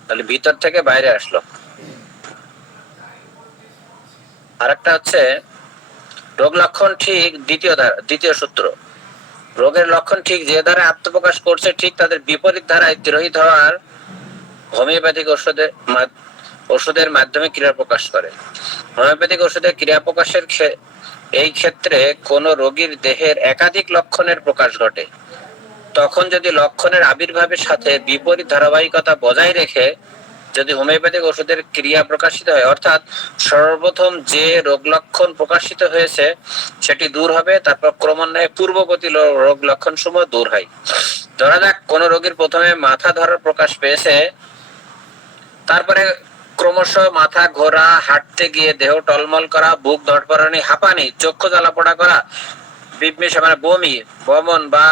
তাহলে ভিতর থেকে বাইরে আসলো। আরেকটা হচ্ছে রোগ লক্ষণ ঠিক দ্বিতীয় সূত্র। রোগের লক্ষণ ঠিক যে দ্বারা আত্মপ্রকাশ করছে ঠিক তাদের বিপরীত ধারায় তিরোহিত হওয়ার হোমিওপ্যাথিক ওষুধের মাধ্যমে ক্রিয়া প্রকাশ করে। হোমিওপ্যাথিক ওষুধের ক্রিয়া প্রকাশের এই ক্ষেত্রে কোন রোগীর দেহের একাধিক লক্ষণের প্রকাশ ঘটে। তখন যদি লক্ষণের আবির্ভাবের সাথে বিপরীত ধারাবাহিকতা বজায় রেখে যদি হোমিওপ্যাথিক ওষুধের ক্রিয়া প্রকাশিত হয়, অর্থাৎ সর্বপ্রথম যে রোগ লক্ষণ প্রকাশিত হয়েছে সেটি দূর হবে, তারপর ক্রমান্বয়ে পূর্ববর্তী রোগ লক্ষণ সমূহ দূর হয়। ধরা যাক কোন রোগীর প্রথমে মাথা ধরার প্রকাশ পেয়েছে, তারপরে ক্রমশ মাথা ঘোরা, হাঁটতে গিয়ে দেহ টলমল করা, বুক ধড়ফড়ানি, হাঁপানি, চক্ষু জ্বালাপোড়া করা, বিমৃষা মানে বমি, বমন বা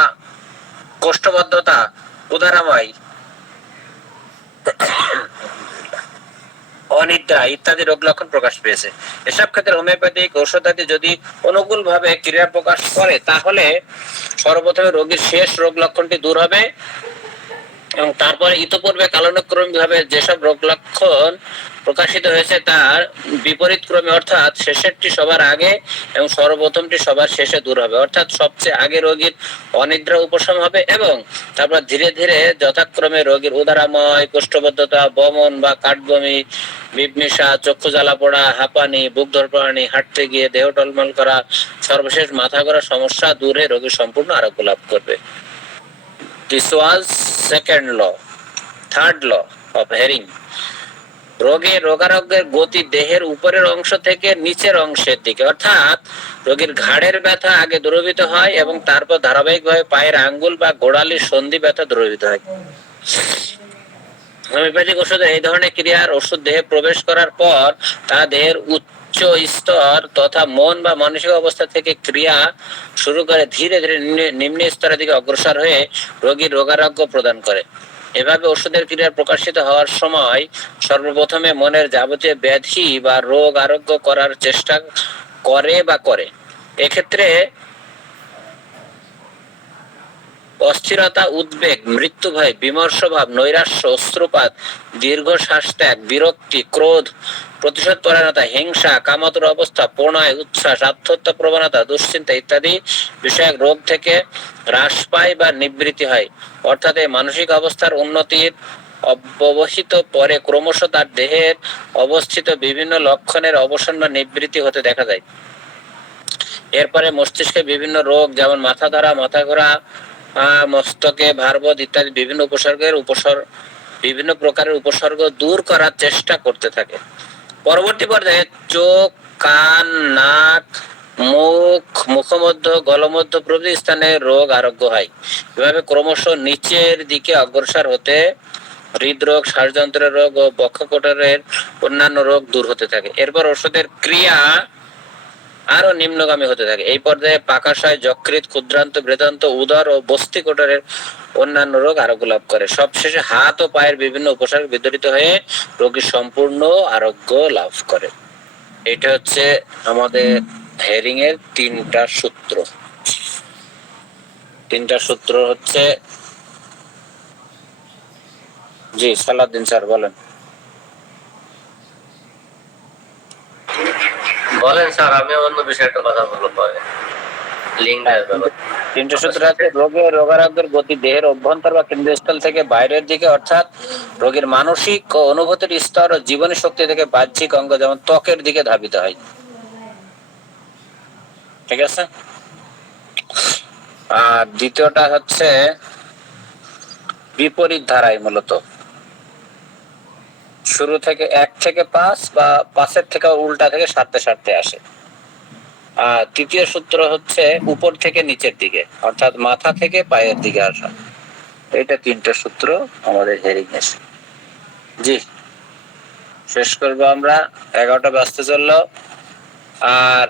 কোষ্ঠবদ্ধতা, উদারাময়, অনিদ্রা ইত্যাদি রোগ লক্ষণ প্রকাশ পেয়েছে। এসব ক্ষেত্রে হোমিওপ্যাথিক ঔষধাদি যদি অনুকূল ভাবে ক্রিয়া প্রকাশ করে, তাহলে সর্বপ্রথমে রোগীর শেষ রোগ লক্ষণটি দূর হবে এবং তারপরে ইতপূর্বে কালানুক্রমিক ভাবে যেসব রোগ লক্ষণ প্রকাশিত হয়েছে তার বিপরীত ক্রমে, অর্থাৎ শেষেরটি সবার আগে এবং সর্বপ্রথমটি সবার শেষে দূর হবে। অর্থাৎ সবচেয়ে আগে রোগীর অনিদ্রা উপশম হবে এবং তারপর ধীরে ধীরে যথাক্রমে রোগীর উদারাময়, কোষ্ঠবদ্ধতা, বমন বা কাঠবমি, বিমৃষা, চক্ষু জ্বালাপোড়া, হাঁপানি, বুক ধড়ফড়ানি, হাঁটতে গিয়ে দেহ টলমল করা, সর্বশেষ মাথা ঘোরা সমস্যা দূরে রোগী সম্পূর্ণ আরোগ্য লাভ করবে। This was second law. Third law of Hering. রোগারোগ্যের গতি দেহের উপরের অংশ থেকে নিচের অংশের দিকে, অর্থাৎ রোগীর ঘাড়ের ব্যথা আগে দূরীভূত হয় এবং তারপর ধারাবাহিকভাবে পায়ের আঙ্গুল বা গোড়ালির সন্ধি ব্যথা দূরীভূত হয়। হোমিওপ্যাথিক ওষুধে এই ধরনের ক্রিয়ার ওষুধ দেহে প্রবেশ করার পর তা দেহের উচ্চ স্তর তথা মন বা মানসিক অবস্থা থেকে ক্রিয়া শুরু করে ধীরে ধীরে নিম্ন স্তরের দিকে অগ্রসর হয়ে রোগীর রোগারোগ্য প্রদান করে। এভাবে ওষুধের ক্রিয়া প্রকাশিত হওয়ার সময় সর্বপ্রথমে মনের যাবতীয় ব্যাধি বা রোগ আরোগ্য করার চেষ্টা করে। এক্ষেত্রে অস্থিরতা, উদ্বেগ, মৃত্যু ভয়, বিমর্ষ ভাব, নৈরাশ্য, অশ্রুপাত, দীর্ঘ শ্বাস ত্যাগ, বিরক্তি, ক্রোধ, প্রতিশোধ পরায়ণতা, হিংসা, কামতুর অবস্থা, প্রণয়, উচ্ছ্বাস, আত্মহত্যা প্রবণতা, দুশ্চিন্তা ইত্যাদি বিষয়ক রোগ থেকে হ্রাস পায় বা নিবৃত্তি হয়। অর্থাৎ এই মানসিক অবস্থার উন্নতির অব্যবহিত পরে ক্রমশ তার দেহের অবস্থিত বিভিন্ন লক্ষণের অবসান বা নিবৃত্তি হতে দেখা যায়। এরপরে মস্তিষ্কে বিভিন্ন রোগ যেমন মাথা ধরা, মাথা ঘোরা, মস্তকে ভারবোধ ইত্যাদি বিভিন্ন প্রকারের উপসর্গ দূর করার চেষ্টা করতে থাকে। পরবর্তী পর্যায়ে চোখ, কান, নাক, মুখ, মুখমধ্য, গলমধ্য প্রভৃতি স্থানে রোগ আরোগ্য হয়। এভাবে ক্রমশ নিচের দিকে অগ্রসর হতে হৃদরোগ, শ্বাসযন্ত্রের রোগ ও বক্ষকোটরের অন্যান্য রোগ দূর হতে থাকে। এরপর ওষুধের ক্রিয়া আরো নিম্নগামী হতে থাকে। এই পর্যায়ে পাকাশয়, যকৃৎ, ক্ষুদ্রান্ত, বৃদ্ধান্ত, উদর ও বস্তিকোটরের অন্যান্য রোগ আরোগ্য লাভ করে। সবশেষে হাত ও পায়ের বিভিন্ন উপসর্গ বিদরিত হয়ে রোগী সম্পূর্ণ আরোগ্য লাভ করে। এটা হচ্ছে আমাদের হেরিং এর তিনটা সূত্র হচ্ছে। জি সালাউদ্দিন স্যার বলেন। বলেন স্যার, আমি অন্য বিষয়ে একটা কথা বলবো পরে। লিঙ্গের ব্যাপার। তিনটে সূত্র আছে, রোগারোগ্যের গতি দেহের অভ্যন্তর বা কেন্দ্রস্থল থেকে বাইরের দিকে, অর্থাৎ রোগীর মানসিক ও অনুভূতির স্তর ও জীবনী শক্তি থেকে বাহ্যিক অঙ্গ যেমন ত্বকের দিকে ধাবিত হয়। ঠিক আছে। আর দ্বিতীয়টা হচ্ছে বিপরীত ধারায়, মূলত শুরু থেকে 1 থেকে 5 বা 5-এর থেকে উল্টা থেকে সারতে সারতে আসে। আর তৃতীয় সূত্র হচ্ছে উপর থেকে নিচের দিকে, অর্থাৎ মাথা থেকে পায়ের দিকে আসা। এটা 3টে সূত্র আমাদের হেরিং এসে। জি, শেষ করবো আমরা, 11টা বাজতে চললো। আর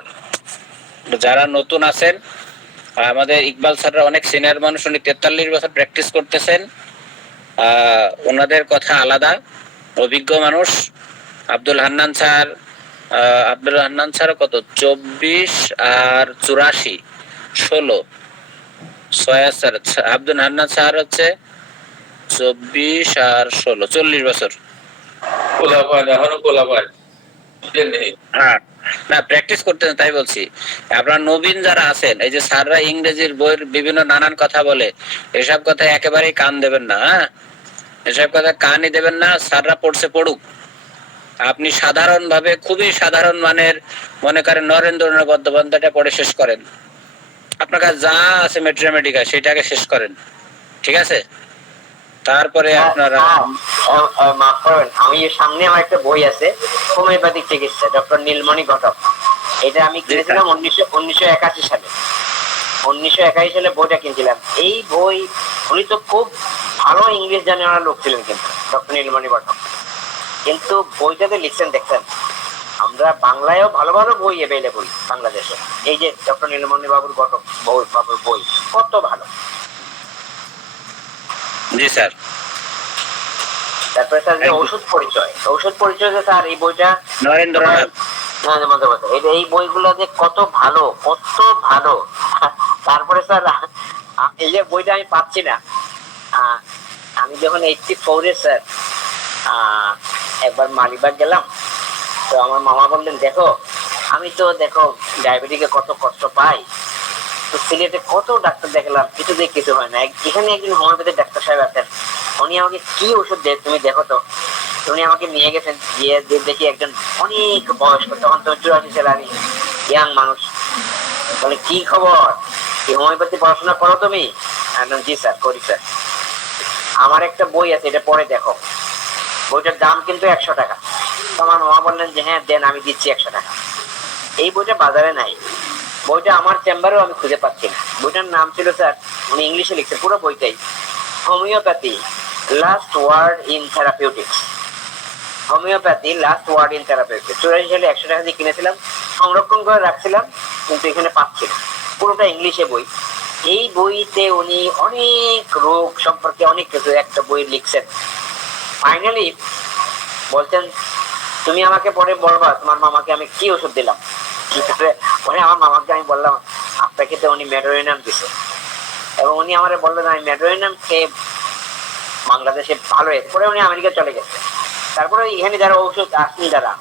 যারা নতুন আছেন, আমাদের ইকবাল স্যাররা অনেক সিনিয়র মানুষ, উনি 43 বছর প্র্যাকটিস করতেছেন। ওনাদের কথা আলাদা, অভিজ্ঞ মানুষ। আব্দুল হান্নান স্যার কত 24 আর 84 16 স্যার। আব্দুল হান্নান স্যার হচ্ছে 24 আর 16 40 বছর। এখনো কোলাপায় হ্যাঁ, না প্র্যাকটিস করতেছেন তাই বলছি। আপনারা নবীন যারা আছেন, এই যে স্যাররা ইংরেজির বইয়ের বিভিন্ন নানান কথা বলে, এসব কথা একেবারেই কান দেবেন না। হ্যাঁ, এসব কথা কানই দেবেন না। স্যাররা পড়ছে পড়ুক, আপনি সাধারণ ভাবে, খুবই সাধারণ মানের, মনে করেন নরেন্দ্রনাথ বন্দ্যোপাধ্যায়টা পড়ে শেষ করেন। আপনার কাছে যা আছে ম্যাথমেটিক্যাল সেটাকে শেষ করেন, ঠিক আছে? তারপরে আপনারা মাফ করবেন, আমি সামনে আমার একটা বই আছে হোমিওপ্যাথিক চিকিৎসা, ডক্টর নীলমণি ঘটক। এটা আমি কিনেছিলাম 1981 সালে। 1981 সালে বইটা কিনছিলাম। এই বই, উনি তো খুব ভালো ইংলিশ জানা লোক ছিলেন কিন্তু, ডক্টর নীলমণি ঘটক। কিন্তু বইটাতে লিখছেন, দেখছেন, আমরা বাংলায়ও ভালো ভালো বই অ্যাভেলেবল বাংলাদেশে। এই যে ডক্টর নীলমণি বাবুর ঘটক বাবুর বই কত ভালো। জি স্যার। তারপরে স্যার যে ঔষধ পরিচয় যে স্যার, এই বইটা নরেন্দ্রনাথ এই বইগুলো যে কত ভালো, কত ভালো। তারপরে স্যার এই যে বইটা আমি পাচ্ছি না। আমি যখন 84-এ স্যার একবার মালিবাগ গেলাম, তো আমার মামা বললেন, দেখো আমি তো ডায়াবেটিকে কত কষ্ট পাই, তো সিলেটে কত ডাক্তার দেখলাম, কিছু হয় না। এখানে একজন হোমিওপ্যাথিক ডাক্তার সাহেব আছেন, উনি আমাকে কি ওষুধ দেয় তুমি দেখো তো। উনি আমাকে নিয়ে গেছেন, গিয়ে দেখি একজন অনেক বয়স্ক, তখন তো 84 সালে, আমি ইয়াং মানুষ। বলে, কি খবর, হোমিওপ্যাথি পড়াশোনা করো তুমি? জি স্যার, করি স্যার। আমার একটা বই আছে, এটা পড়ে দেখো। বইটার দাম কিন্তু 100 টাকা। তো আমার মামা বললেন যে হ্যাঁ দেন, আমি দিচ্ছি 100 টাকা। এই বইটা বাজারে নাই, বইটা আমার চেম্বারেও আমি খুঁজে পাচ্ছি না। বইটার নাম ছিল স্যার, উনি ইংলিশে লিখছে পুরো বইটাই, homeopathy last word in therapeutics. Homeopathy last word in therapeutics. 84 সালে 100 টাকা দিয়ে কিনেছিলাম, সংরক্ষণ করে রাখছিলাম, কিন্তু এখানে পাচ্ছি না। পুরোটা ইংলিশে বই। এই বইতে উনি অনেক রোগ সম্পর্কে অনেক কিছু একটা বই লিখছেন। ফাইনালি বলছেন, তুমি আমাকে পরে বলবা তোমার মামাকে আমি কি ওষুধ দিলাম। পরে আমার মামাকে আমি বললাম, আপনাকে তো উনি মেডোরিনাম দিছে, এবং উনি আমার বললেন আমি মেডোরিনাম খেয়ে বাংলাদেশে ভালো হয়েছে। পরে উনি আমেরিকা চলে গেছে। তারপরে এখানে যারা ওষুধ আসেন, যারা,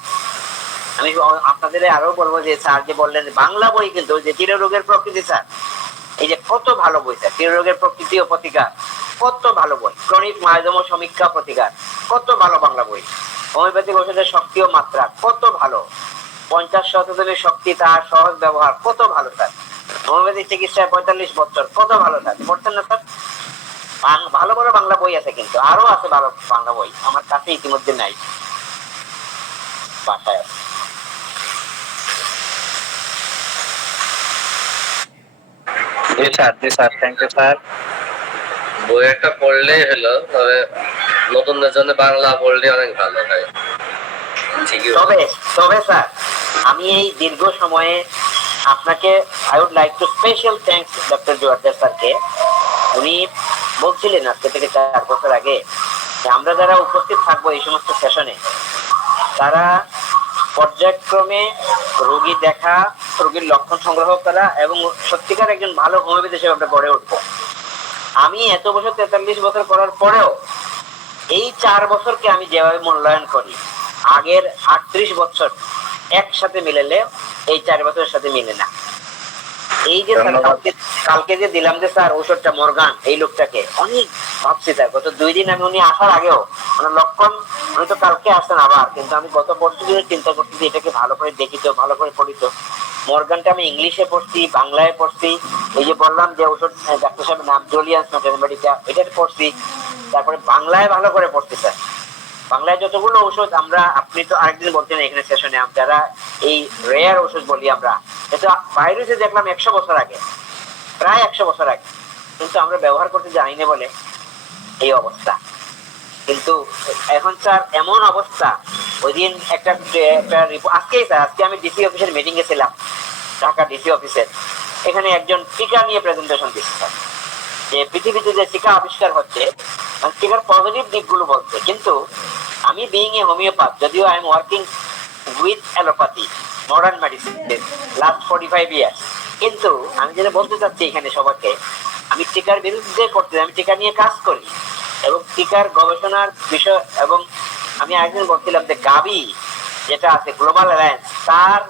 আমি আপনাদের আরো বলবো যে স্যার যে বললেন বাংলা বই, কিন্তু যে চিররোগের প্রকৃতি স্যার, এই যে কত ভালো বই স্যার, চিররোগের প্রকৃতি ও প্রতিকার, কত ভালো বই। ক্রনিক মায়োজম সমীক্ষা প্রতিকার, কত ভালো বাংলা বই। হোমিওপ্যাথিক ওষুধের শক্তি ও মাত্রা, কত ভালো। 50 শতাংশের শক্তি, তার সহজ ব্যবহার, কত ভালো স্যার। হোমিওপ্যাথিক চিকিৎসায় 45 বছর, কত ভালো স্যার। পড়ছেন না স্যার? ভালো ভালো বাংলা বই আছে, কিন্তু আরো আছে ভালো বাংলা বই, আমার কাছে ইতিমধ্যে নাই, বাসায় আছে। জি স্যার, থ্যাংক ইউ স্যার। বই একটা পড়লেই হলো, তবে নতুনদের জন্য বাংলা পড়লে অনেক ভালো হয়। তবে স্যার, আমি এই দীর্ঘ সময়ে আপনাকে I would like to special thanks doctor Joardar স্যারকে। উনি বলছিলেন আজকে থেকে 4 বছর আগে, আমরা যারা উপস্থিত থাকবো এই সমস্ত সেশনে, তারা পর্যায়ক্রমে রোগী দেখা, রোগীর লক্ষণ সংগ্রহ করা, এবং সত্যিকার একজন ভালো হোমিওপ্যাথি হিসেবে আমরা গড়ে উঠবো। আমি এত বছর 43 বছর করার পরেও এই 4 বছরকে আমি যেভাবে মূল্যায়ন করি, আগের 38 বছর একসাথে মিলালে এই 4 বছরের সাথে মিলে না। এই যে স্যার কালকে যে দিলাম যে স্যার ওষুধটা মর্গান, এই লোকটাকে অনেক ভাবছি স্যার, গত 2 দিন আমি উনি আসার আগেও মানে লক্ষণ, উনি তো কালকে আসেন আবার, কিন্তু আমি গত পরশু দিনে চিন্তা করছি যে এটাকে ভালো করে দেখিত, ভালো করে পড়িত। মর্গানটা আমি ইংলিশে পড়ছি, বাংলায় পড়ছি, এই যে বললাম যে ওষুধ ডাক্তার সাহেবের নাম জলিয়ান্স ম্যাটারমেডিকা, এটা পড়ছি, তারপরে বাংলায় ভালো করে পড়ছি স্যার। বাংলায় যতগুলো ওষুধ আমরা, আপনি তো আরেকদিন বলছেন এখানে সেশনে, যারা এই রেয়ার ওষুধ বলি আমরা, এটা ভাইরাসে দেখলাম 100 বছর আগে, প্রায় 100 বছর আগে, কিন্তু আমরা ব্যবহার করতে জানি না বলে এই অবস্থা। কিন্তু এখন স্যার এমন অবস্থা, ওই দিন একটা আজকেই স্যার, আজকে আমি ডিসি অফিসের মিটিং এ ছিলাম, ঢাকা ডিসি অফিসের, এখানে একজন টিকা নিয়ে প্রেজেন্টেশন দিচ্ছে স্যার, যে পৃথিবীতে যে টিকা আবিষ্কার হচ্ছে টিকার পজিটিভ দিকগুলো বলছে, কিন্তু আমি বিইং এ হোমিওপ্যাথ, যদিও I am working with allopathy modern medicine last 45 years, কিন্তু আমি যেটা বলতে চাচ্ছি এখানে সবাইকে, আমি টিকার বিরুদ্ধে করতে, আমি টিকা নিয়ে কাজ করি এবং টিকার গবেষণার বিষয়, এবং আমি একদিন বলছিলাম যে গাবি যেটা আছে গ্লোবাল অ্যালায়েন্স, তার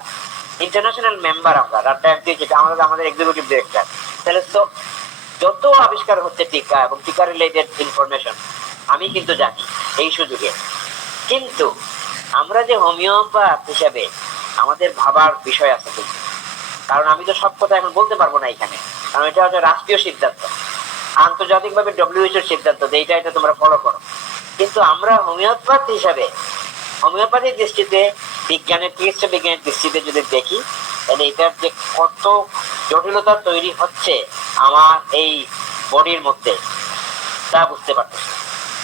ইন্টারন্যাশনাল মেম্বার আমরা, যেটা আমাদের এক্সিকিউটিভ ডিরেক্টর। তাহলে তো যত আবিষ্কার হচ্ছে টিকা এবং টিকা রিলেটেড ইনফরমেশন আমি কিন্তু জানি এই সুযোগে, কিন্তু আমরা যে হোমিওপ্যাথ হিসাবে আমাদের ভাবার বিষয় আছে কিন্তু, কারণ আমি তো সব কথা এখন বলতে পারবো না এখানে, কারণ এটা হচ্ছে রাষ্ট্রীয় সিদ্ধান্ত, আন্তর্জাতিকভাবে WHO সিদ্ধান্ত যে এটা তোমরা ফলো করো, কিন্তু আমরা হোমিওপ্যাথ হিসাবে, হোমিওপ্যাথির দৃষ্টিতে, বিজ্ঞানের চিকিৎসা বিজ্ঞানের দৃষ্টিতে যদি দেখি, তাহলে এটার যে কত জটিলতা তৈরি হচ্ছে আমার এই বডির মধ্যে তা বুঝতে পারতেছি।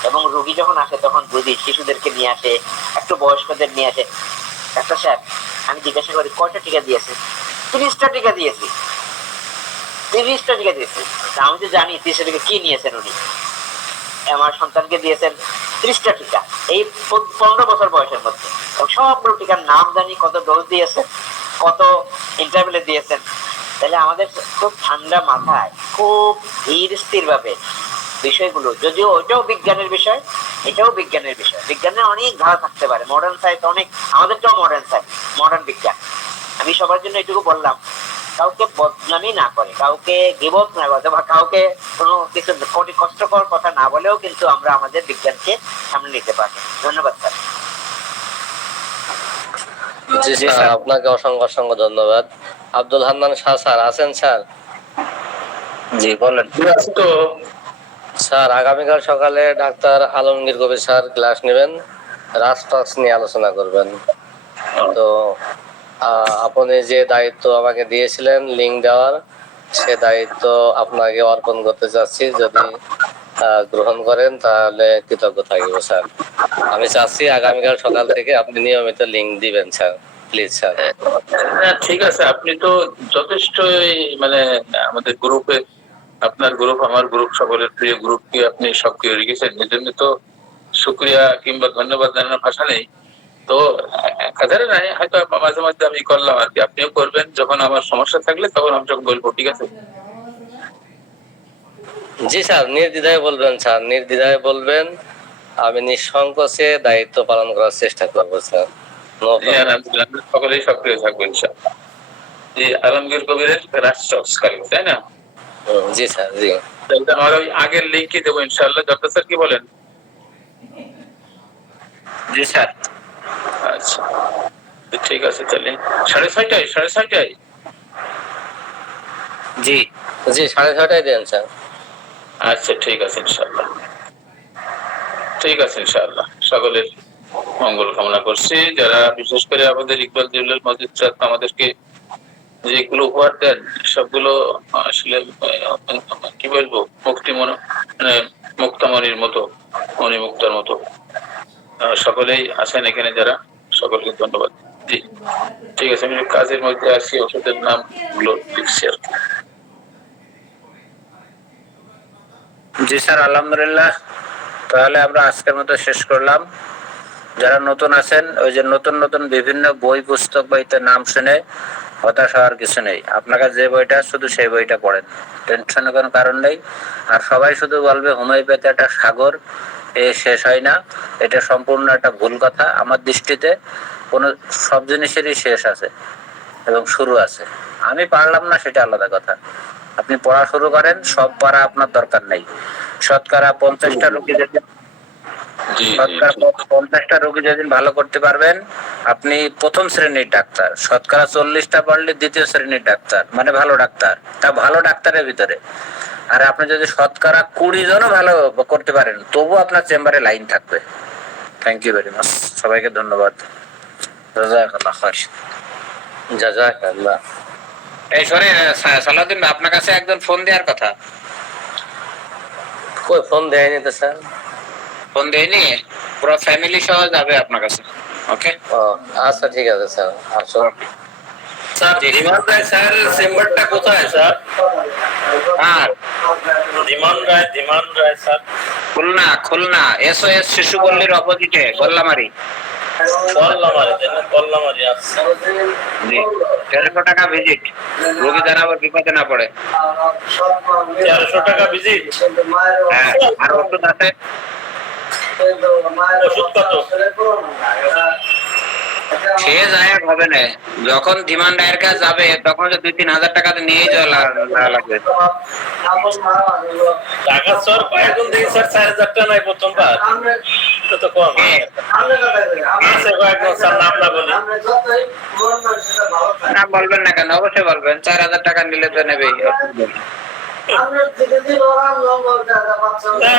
এবং রোগী যখন আসে তখন বুঝি, শিশুদেরকে নিয়ে আসে, একটু বয়স্কদের নিয়ে আসে, ডাক্তার সাহেব আমি জিজ্ঞাসা করি কয়টা টিকা দিয়েছে, 30টা টিকা দিয়েছি, 30টা টিকা দিয়েছি। আমি তো জানি 30টা টিকা কি নিয়েছেন উনি, আমার সন্তানকে দিয়েছেন 30টা টিকা এই 15 বছর বয়সের মধ্যে, সবগুলো টিকার নাম জানি, কত ডোজ দিয়েছেন, কত ইন্টারভেলে দিয়েছেন। তাহলে আমাদের খুব ঠান্ডা মাথায়, খুব ধীর স্থির ভাবে বিষয়গুলো, যদিও ওইটাও বিজ্ঞানের বিষয়, এটাও বিজ্ঞানের বিষয়, বিজ্ঞানের অনেক ধারা থাকতে পারে, মডার্ন সায়েন্স অনেক, আমাদেরটাও মডার্ন সায়েন্স, মডার্ন বিজ্ঞান। আমি সবার জন্য এটুকু বললাম, কাউকে বদনামি না করে, কাউকে গিবত না করে, বা কাউকে কোনো কিছু কষ্টকর কথা না বলেও কিন্তু আমরা আমাদের বিজ্ঞানকে সামনে নিতে পারি। ধন্যবাদ স্যার। জি স্যার, আপনাকে অসংখ্য অসংখ্য ধন্যবাদ। আব্দুল হান্নান শাহ স্যার আছেন স্যার? জি বলেন। তো স্যার আগামীকাল সকালে ডাক্তার আলমগীর কবির স্যার ক্লাস নেবেন, রাজটক্স নিয়ে আলোচনা করবেন। তো আপনি যে দায়িত্ব আমাকে দিয়েছিলেন লিঙ্ক দেওয়ার, সে দায়িত্ব আপনাকে অর্পণ করতে চাচ্ছি, যদি গ্রহণ করেন তাহলে কৃতজ্ঞ থাকবো স্যার। আমি চাচ্ছি আগামীকাল সকাল থেকে আপনি নিয়মিত লিঙ্ক দিবেন স্যার, প্লিজ স্যার। হ্যাঁ ঠিক আছে, আপনি তো যথেষ্টই মানে আমাদের গ্রুপে, আপনার গ্রুপ আমার গ্রুপ, সকলের প্রিয় গ্রুপকে আপনি সক্রিয় রেখেছেন, এজন্য তো শুক্রিয়া কিংবা ধন্যবাদ জানানোর ভাষা নেই। তো কাজারে নাই, হয়তো মাঝে মাঝে আমি করলাম আর কি, আপনিও করবেন, যখন আমার সমস্যা থাকলে তখন আমি যখন বলবো, ঠিক আছে? জি স্যার, নির্দ্বিধায় বলবেন স্যার, নির্দ্বিধায় বলবেন, আমি নিঃসংকোচে দায়িত্ব পালন করার চেষ্টা করবো স্যার। সকলেই সক্রিয় থাকবো ইনশাআল্লাহ। জি, আলমগীর কবিরের রাষ্ট্রক্স, তাই না? জি স্যার, জি। আমার ওই আগের লিঙ্কই দেবো ইনশাআল্লাহ। ডক্টর স্যার কি বলেন? জি স্যার। আচ্ছা ঠিক আছে, তাহলে 6:30 জি জি 6:30 দেন স্যার। আচ্ছা ঠিক আছে ইনশাআল্লাহ, ঠিক আছে ইনশাআল্লাহ। সকলের মঙ্গল কামনা করছি। যারা বিশেষ করে আমাদের ইকবাল জুয়েলার মসজিদ স্যার আমাদেরকে যেগুলো উপহার দেন, সবগুলো আসলে কি বলবো, মানে মুক্তামণির মতো, মণিমুক্তার মতো। সকলেই আছেন এখানে যারা, সকলকে ধন্যবাদ। জি ঠিক আছে, আমি কাজের মধ্যে আসি, ওষুধের নাম গুলো লিখছি আর কি। জি স্যার, আলহামদুলিল্লাহ। তাহলে আমরা আজকের মতো শেষ করলাম। যারা নতুন আছেন, ওই যে নতুন নতুন বিভিন্ন বই পুস্তক বইতে নাম শুনে হতাশ হওয়ার কিছু নেই। আপনারা যে বইটা, শুধু সেই বইটা পড়েন, টেনশনের কোনো কারণ নেই। আর সবাই শুধু বলবে হোমিওপ্যাথি একটা সাগর, এ শেষ হয় না, এটা সম্পূর্ণ একটা ভুল কথা। আমার দৃষ্টিতে কোনো সব জিনিসেরই শেষ আছে, এবং শুরু আছে। আমি পারলাম না সেটা আলাদা কথা, আপনি পড়া শুরু করেন, সব পারা আপনার দরকার নেই। শতকরা 50টা রোগী যদি জি জি শতকরা 50টা রোগী যেদিন ভালো করতে পারবেন, আপনি প্রথম শ্রেণীর ডাক্তার। শতকরা 40টা পারলে দ্বিতীয় শ্রেণীর ডাক্তার, মানে ভালো ডাক্তার, তা ভালো ডাক্তারের ভিতরে। আর আপনি যদি শতকরা 20 জনও ভালো করতে পারেন, তবু আপনার চেম্বারে লাইন থাকবে। থ্যাংক ইউ ভেরি মাচ, সবাইকে ধন্যবাদ। জাযাকাল্লাহ খাইর। জাযাকাল্লাহ। এই সরে সালাউদ্দিন ভাই, আপনার কাছে একজন ফোন দেওয়ার কথা। কই ফোন দেয়নি তো স্যার? ফোন দেয়নি? পুরো ফ্যামিলি সহ যাবে আপনার কাছে। ওকে, ও আচ্ছা ঠিক আছে স্যার, আসো। স্যার ধীমান রায় স্যার চেম্বারটা কোথায় স্যার? আর ধীমান রায় স্যার খুলনা, খুলনা SOS শিশু পল্লীর অপোজিটে গোল্লামারি। কল্লামারি আচ্ছা। জি, 1300 টাকা ভিজিট, রোগী যেন আবার বিপদে না পড়ে। 1300 টাকা ভিজিট। হ্যাঁ, আর ওষুধ আছে। ওষুধ কত? সে যায় আর হবে না, যখন ডিমান্ড এর কাছে যাবে তখন তো 2-3 হাজার টাকাতে নিয়েই যাওয়া লাগবে। টাকা স্যার কয়েকজন দেখি স্যার 4000 টাকা নাই প্রথমবার, তো তো কম আছে কয়েকজন স্যার, নাম না বলি। না বলবেন না কেন, অবশ্যই বলবেন। 4000 টাকা নিলে তো নেবেই।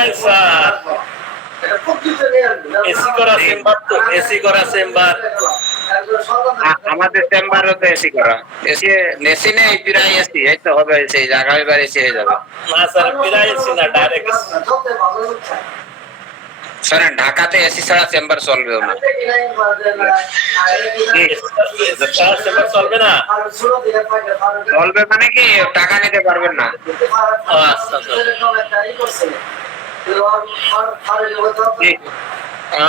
এই স্যার এসি করা চেম্বার তো, এসি করা চেম্বার। আমাদের চেম্বারও তো এসি করা। এসি নেই, প্রায় এসি। এই তো হবে এসি, আগামীবার এসি হয়ে যাবে। না স্যার প্রায় এসি না, ডাইরেক্ট শোনেন, ঢাকাতে এসি ছাড়া চেম্বার চলবেও না। চেম্বার চলবে না। চলবে মানে কি, টাকা নিতে পারবেন না। আচ্ছা জি,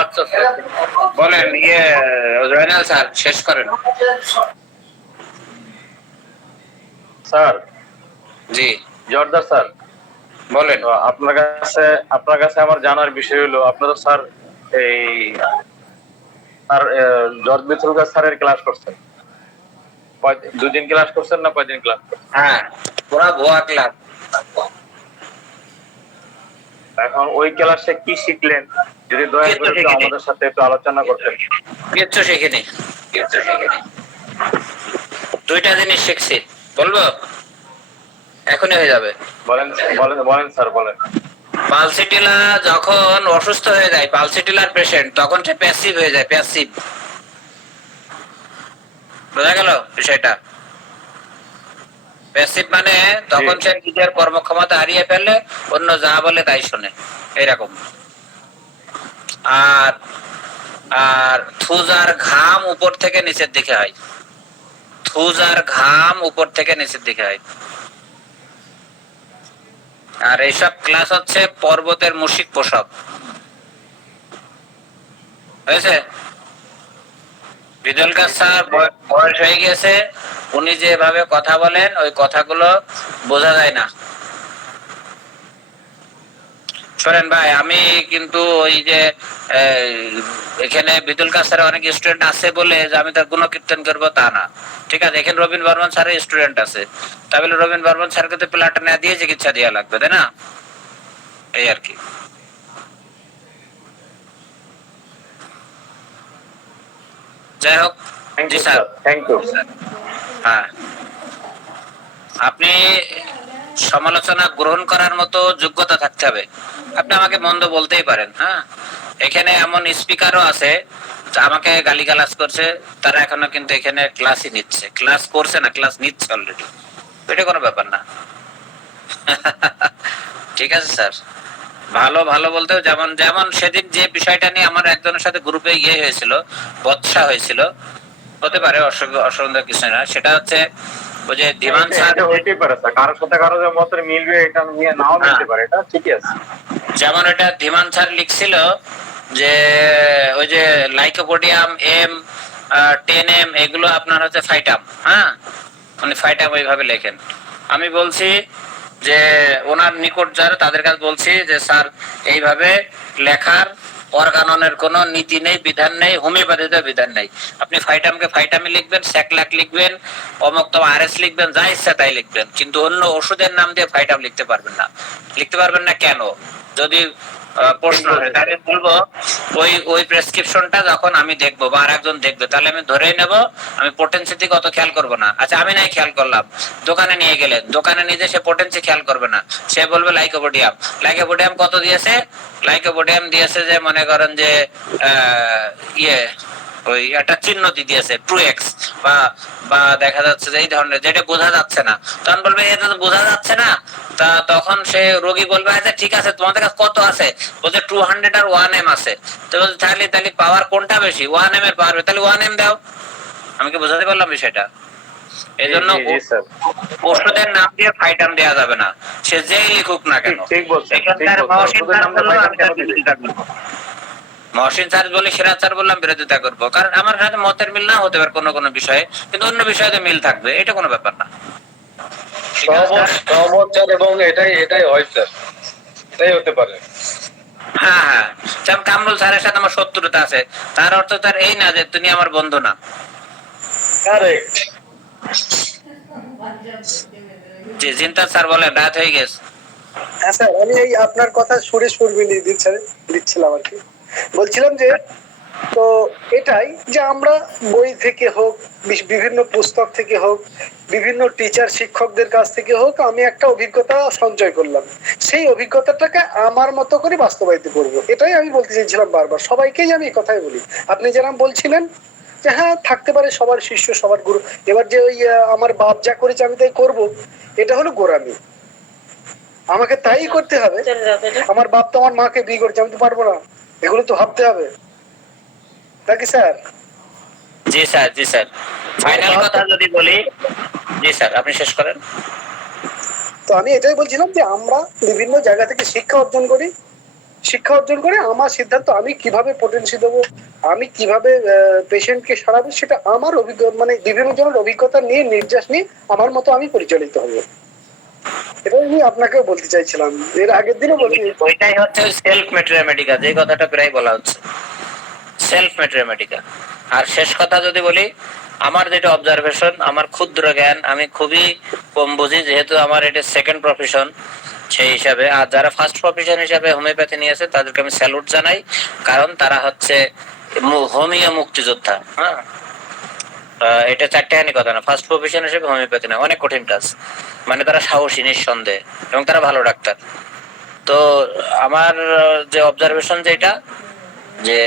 আচ্ছা স্যার। বলেন। জয়নাল স্যার শেষ করেন। স্যার, জি জর্দার স্যার, বলেন। তো আপনার কাছে আমার জানার বিষয় হলো, আপনারা স্যার এই আর জর্জ বিথুলকা স্যারের ক্লাস করছেন, 2 দিন ক্লাস করছেন না কয়দিন ক্লাস করছেন? হ্যাঁ, পুরা ভুয়া ক্লাস। এখন ওই ক্লাসে কি শিখলেন, যদি দয়া করে একটু আমাদের সাথে একটু আলোচনা করতেন। কিচ্ছু শিখিনি। 2টা জিনিস শিখছি, বলবো? এখনই হয়ে যাবে। বলেন বলেন বলেন স্যার, বলেন। পালসিটিলা যখন অসুস্থ হয়ে যায়, পালসিটিলার পেশেন্ট, তখন সে প্যাসিভ হয়ে যায়। প্যাসিভ, বোঝা গেল বিষয়টা? প্যাসিভ মানে তখন সে নিজের কর্মক্ষমতা হারিয়ে ফেললে অন্য যা বলে তাই শোনে, এরকম। আর আর থুজার ঘাম উপর থেকে নিচের দিকে হয়। থুজার ঘাম উপর থেকে নিচের দিকে হয়। আর এইসব ক্লাস হচ্ছে পর্বতের মুশিক পোশাক, হয়েছে? বিদুলকার স্যার বয়স হয়ে গেছে, উনি যেভাবে কথা বলেন ওই কথাগুলো বোঝা যায় না। শোনেন ভাই, আমি কিন্তু ওই যে এখানে বিদুলকার স্যারের অনেক স্টুডেন্ট আছে বলে যে আমি তার গুণকীর্তন করবো তা না, ঠিক আছে? এখানে রবীন বর্মন স্যারের স্টুডেন্ট আছে, তাহলে রবীন বর্মন স্যারকে তো প্লাটা না দিয়ে চিকিৎসা দেওয়া লাগবে, তাই না? এই আর কি। যাই হোক, জি স্যার, থ্যাংক ইউ। হ্যাঁ, আপনি সমালোচনা গ্রহণ করার মতো যোগ্যতা থাকতে হবে। আপনি আমাকে মন্দ বলতেই পারেন, হ্যাঁ। এখানে এমন স্পিকারও আছে আমাকে গালিগালাজ করছে, তারা এখনো কিন্তু এখানে ক্লাসই নিচ্ছে। ক্লাস করছে না, ক্লাস নিচ্ছে অলরেডি। এটা কোনো ব্যাপার না। ঠিক আছে স্যার, ভালো ভালো বলতে যেমন যেমন সেদিন যে বিষয়টা নিয়ে আমার একজনের সাথে গ্রুপে হয়েছিল, বৎসা হয়েছিল, হতে পারে, অসুবিধা কিছু না। সেটা হচ্ছে ওই যে ধীমান স্যার, হইতেই পারে স্যার, কারোর সাথে কারো যে মতের মিলবে এটা নিয়ে নাও মিলতে পারে, এটা ঠিকই আছে। যেমন এটা ধীমান স্যার লিখছিল যে ওই যে লাইকোপোডিয়াম M10M এগুলো আপনার হচ্ছে ফাইটাম, হ্যাঁ, উনি ফাইটাম ওইভাবে লেখেন। আমি বলছি যে ওনার নিকট যারা, তাদের কাছে বলছি যে স্যার এইভাবে লেখার অর্গাননের কোনো নীতি নেই, বিধান নেই, হোমিওপ্যাথিতে বিধান নেই। আপনি ফাইটামকে ফাইটামি লিখবেন, স্যাকলাক লিখবেন, অমুক্ত আরএস লিখবেন, যা ইচ্ছা তাই লিখবেন, কিন্তু অন্য ওষুধের নাম দিয়ে ফাইটাম লিখতে পারবেন না। লিখতে পারবেন না কেন? যদি প্রশ্ন হয় তাহলে বলবো ওই প্রেসক্রিপশনটা যখন আমি দেখবো বা আরেকজন দেখবে, তাহলে আমি ধরেই নেব আমি পোটেন্সি দিকে অত খেয়াল করবো না। আচ্ছা, আমি নাই খেয়াল করলাম, দোকানে নিয়ে গেলেন, দোকানে নিয়ে সে পোটেন্সি খেয়াল করবে না, সে বলবে লাইকোপোডিয়াম। লাইকোপোডিয়াম কত দিয়েছে? লাইকোপোডিয়াম দিয়েছে যে মনে করেন যে ইয়ে ওই একটা চিহ্ন দিয়েছে 2x বা বা দেখা যাচ্ছে যে এই ধরনের, যেটা বোঝা যাচ্ছে না, তখন বলবে এটা তো বোঝা যাচ্ছে না। তা তখন সে রোগী বলবে আচ্ছা ঠিক আছে, তোমাদের কাছে কত আছে? বলছে 200 আর 1m আছে। তো বলছে তাহলে তাহলে পাওয়ার কোনটা বেশি? 1m এর পাওয়ার, তাহলে 1m দাও। আমি কি বোঝাতে পারলাম বিষয়টা? এই জন্য জি স্যার, ওষুধের নাম দিয়ে ফাইটাম দেওয়া যাবে না, সে যেই লিখুক না কেন। ঠিক বলছেন, ঠিক এখানকার বলছেন। মহসিন ওষুধের স্যার নামটা বললো, ফাইটাম আমি কেন তার দিবে? বিরোধিতা করবো। মহসিন স্যার বলে, সিরাজ স্যার বললাম বিরোধিতা করবো, কারণ আমার সাথে মতের মিল না হতে পারে কোনো কোনো বিষয়ে, কিন্তু অন্য বিষয়ে তো মিল থাকবে, এটা কোনো ব্যাপার না। ঠিক আছে স্যার? সহমত স্যার, এবং এটাই এটাই হয় স্যার, এটাই হতে পারে। হ্যাঁ হ্যাঁ, যেমন কামরুল স্যারের সাথে আমার শত্রুতা আছে, তার অর্থ তার এই না যে তুমি আমার বন্ধু না। কারেক্ট। জি জিন্তাজ স্যার বলেন, রাত হয়ে গেছে। হ্যাঁ স্যার, আমি এই আপনার কথা সুরে সুর মিলিয়ে দিচ্ছিলাম আর কি। বলছিলাম যে তো এটাই যে আমরা বই থেকে হোক, বিভিন্ন পুস্তক থেকে হোক, বিভিন্ন টিচার শিক্ষকদের কাছ থেকে হোক, আমি একটা অভিজ্ঞতা সঞ্চয় করলাম। সেই অভিজ্ঞতাটাকে আমার মতো করে বাস্তবায়িত করব, এটাই আমি বলতে চাইছিলাম বারবার। সবাইকেই আমি এই কথাই বলি। আপনি যেরকম বলছিলেন যে হ্যাঁ থাকতে পারে সবার শিষ্য সবার গুরু, এবার যে ওই আমার বাপ যা করেছে আমি তাই করব, এটা হলো গোরামি। আমাকে তাই করতে হবে। আমার বাপ তো আমার মাকে বিয়ে করেছে, আমি তো পারবো না, এগুলো তো ভাবতে হবে নাকি স্যার? জি স্যার, জি স্যার। ফাইনাল কথা যদি বলি, জি স্যার আপনি শেষ করেন। তো আমি এটাই বলছিলাম যে আমরা বিভিন্ন জায়গা থেকে শিক্ষা অর্জন করি, শিক্ষা অর্জন করে আমার সিদ্ধান্ত, আমি কিভাবে পোটেন্সি দেবো, আমি কিভাবে পেশেন্টকে সারাবো, সেটা আমার অভিজ্ঞতা, মানে বিভিন্ন জনের অভিজ্ঞতা নিয়ে, নির্যাস নিয়ে আমার মতো আমি পরিচালিত হবো। এটাই আমি আপনাকে বলতে চাইছিলাম, এর আগের দিনও বলছি। ওইটাই হচ্ছে সেলফ ম্যাটেরিয়ামেটিকা, যে কথাটা প্রায় বলা হচ্ছে, সেলফ ম্যাটেরিয়ামেটিকা। আর শেষ কথা যদি বলি, আমার যেটা অবজারভেশন, আমার ক্ষুদ্র জ্ঞান, আমি খুবই কম বুঝি, যেহেতু আমার এটা সেকেন্ড প্রফেশন, সেই হিসাবে। আর যারা ফার্স্ট প্রফেশন হিসাবে হোমিওপ্যাথি নিয়েছে তাদেরকে আমি স্যালুট জানাই, কারণ তারা হচ্ছে হোমিও মুক্তিযোদ্ধা। হ্যাঁ, এটা চারটেখানি কথা না, ফার্স্ট প্রফেশন হিসেবে হোমিওপ্যাথি না, অনেক কঠিন কাজ, মানে তারা সাহসী নিঃসন্দেহে, এবং তারা ভালো ডাক্তার। তো আমার যে অবজারভেশন যেটা, যে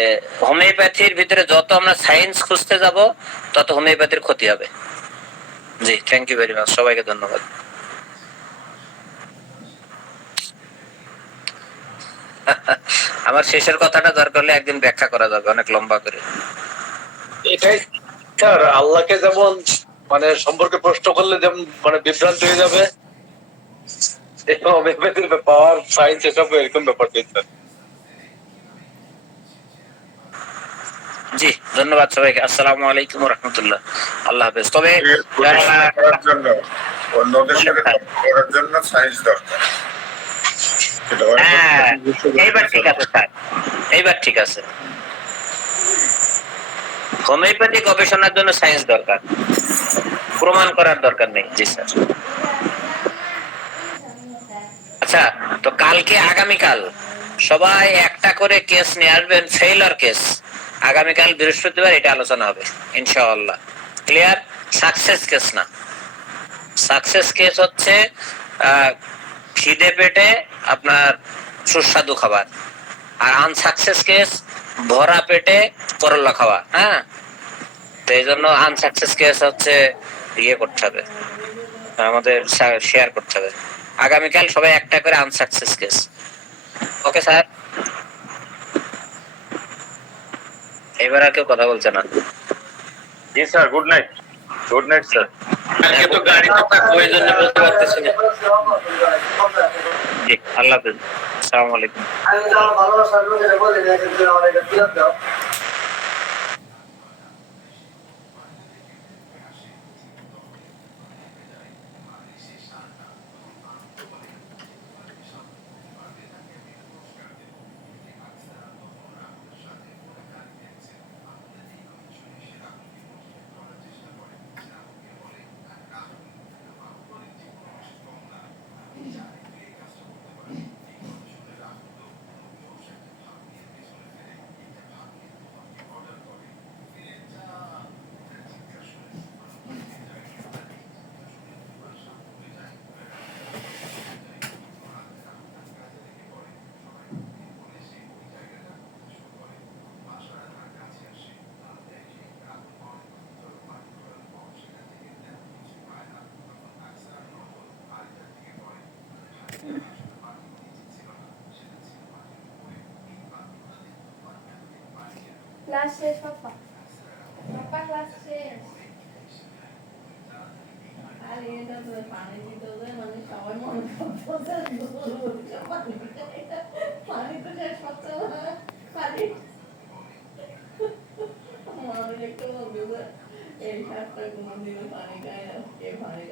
হোমিওপ্যাথির ভিতরে যত আমরা সায়েন্স খুঁজতে যাব তত হোমিওপ্যাথির ক্ষতি হবে। জি, থ্যাংক ইউ ভেরি মাচ, সবাইকে ধন্যবাদ। আমার শেষের কথাটা দরকার হলে একদিন ব্যাখ্যা করা যাবে অনেক লম্বা করে। এটাই স্যার, আল্লাহকে যেমন মানে সম্পর্কে প্রশ্ন করলে যেমন মানে বিভ্রান্ত হয়ে যাবে, হোমিওপ্যাথির পাওয়ার সায়েন্স এসব এরকম ব্যাপার স্যার। জি ধন্যবাদ সবাইকে, আসসালামু আলাইকুম ওয়া রাহমাতুল্লাহ, আল্লাহ হাফেজ। তবে গবেষণা করার জন্য, অন্যদের সাথে তর্ক করার জন্য সায়েন্স দরকার। হ্যাঁ, এইবার ঠিক আছে স্যার, এইবার ঠিক আছে। হোমিওপ্যাথি গবেষণার জন্য সায়েন্স দরকার, প্রমাণ করার দরকার নেই। জি স্যার। আচ্ছা, তো কালকে আগামীকাল সবাই একটা করে কেস নিয়ে আসবেন, ফেইলার কেস। আগামীকাল বৃহস্পতিবার এটা আলোচনা হবে ইনশাআল্লাহ। ক্লিয়ার? সাকসেস কেস না। সাকসেস কেস হচ্ছে খিদে পেটে আপনার সুস্বাদু খাবার, আর আনসাকসেস কেস ভরা পেটে করলা খাওয়া। হ্যাঁ, তো এই জন্য আনসাকসেস কেস হচ্ছে ইয়ে করতে হবে, আমাদের শেয়ার করতে হবে। আগামীকাল সবাই একটা করে আনসাকসেস কেস। Okay sir? এবার আর কেউ কথা বলছে না। জি sir, good night. Good night sir. কালকে তো গাড়িতে থাকবো, এই জন্য বলতে পারতেছি না। জি, আল্লাহ হাফেজ, আসসালামু আলাইকুম। ক্লাস শেষ পাপা পাপা ক্লাস শেষ আরে এটা তো পানি দিতে হবে মানে সবাই মনে করতেছে পানি তো শেষ পাচ্ছে না পানি মনে একটু বলবে এই সাতটা কোনো দিনে পানি খায় না কে পানি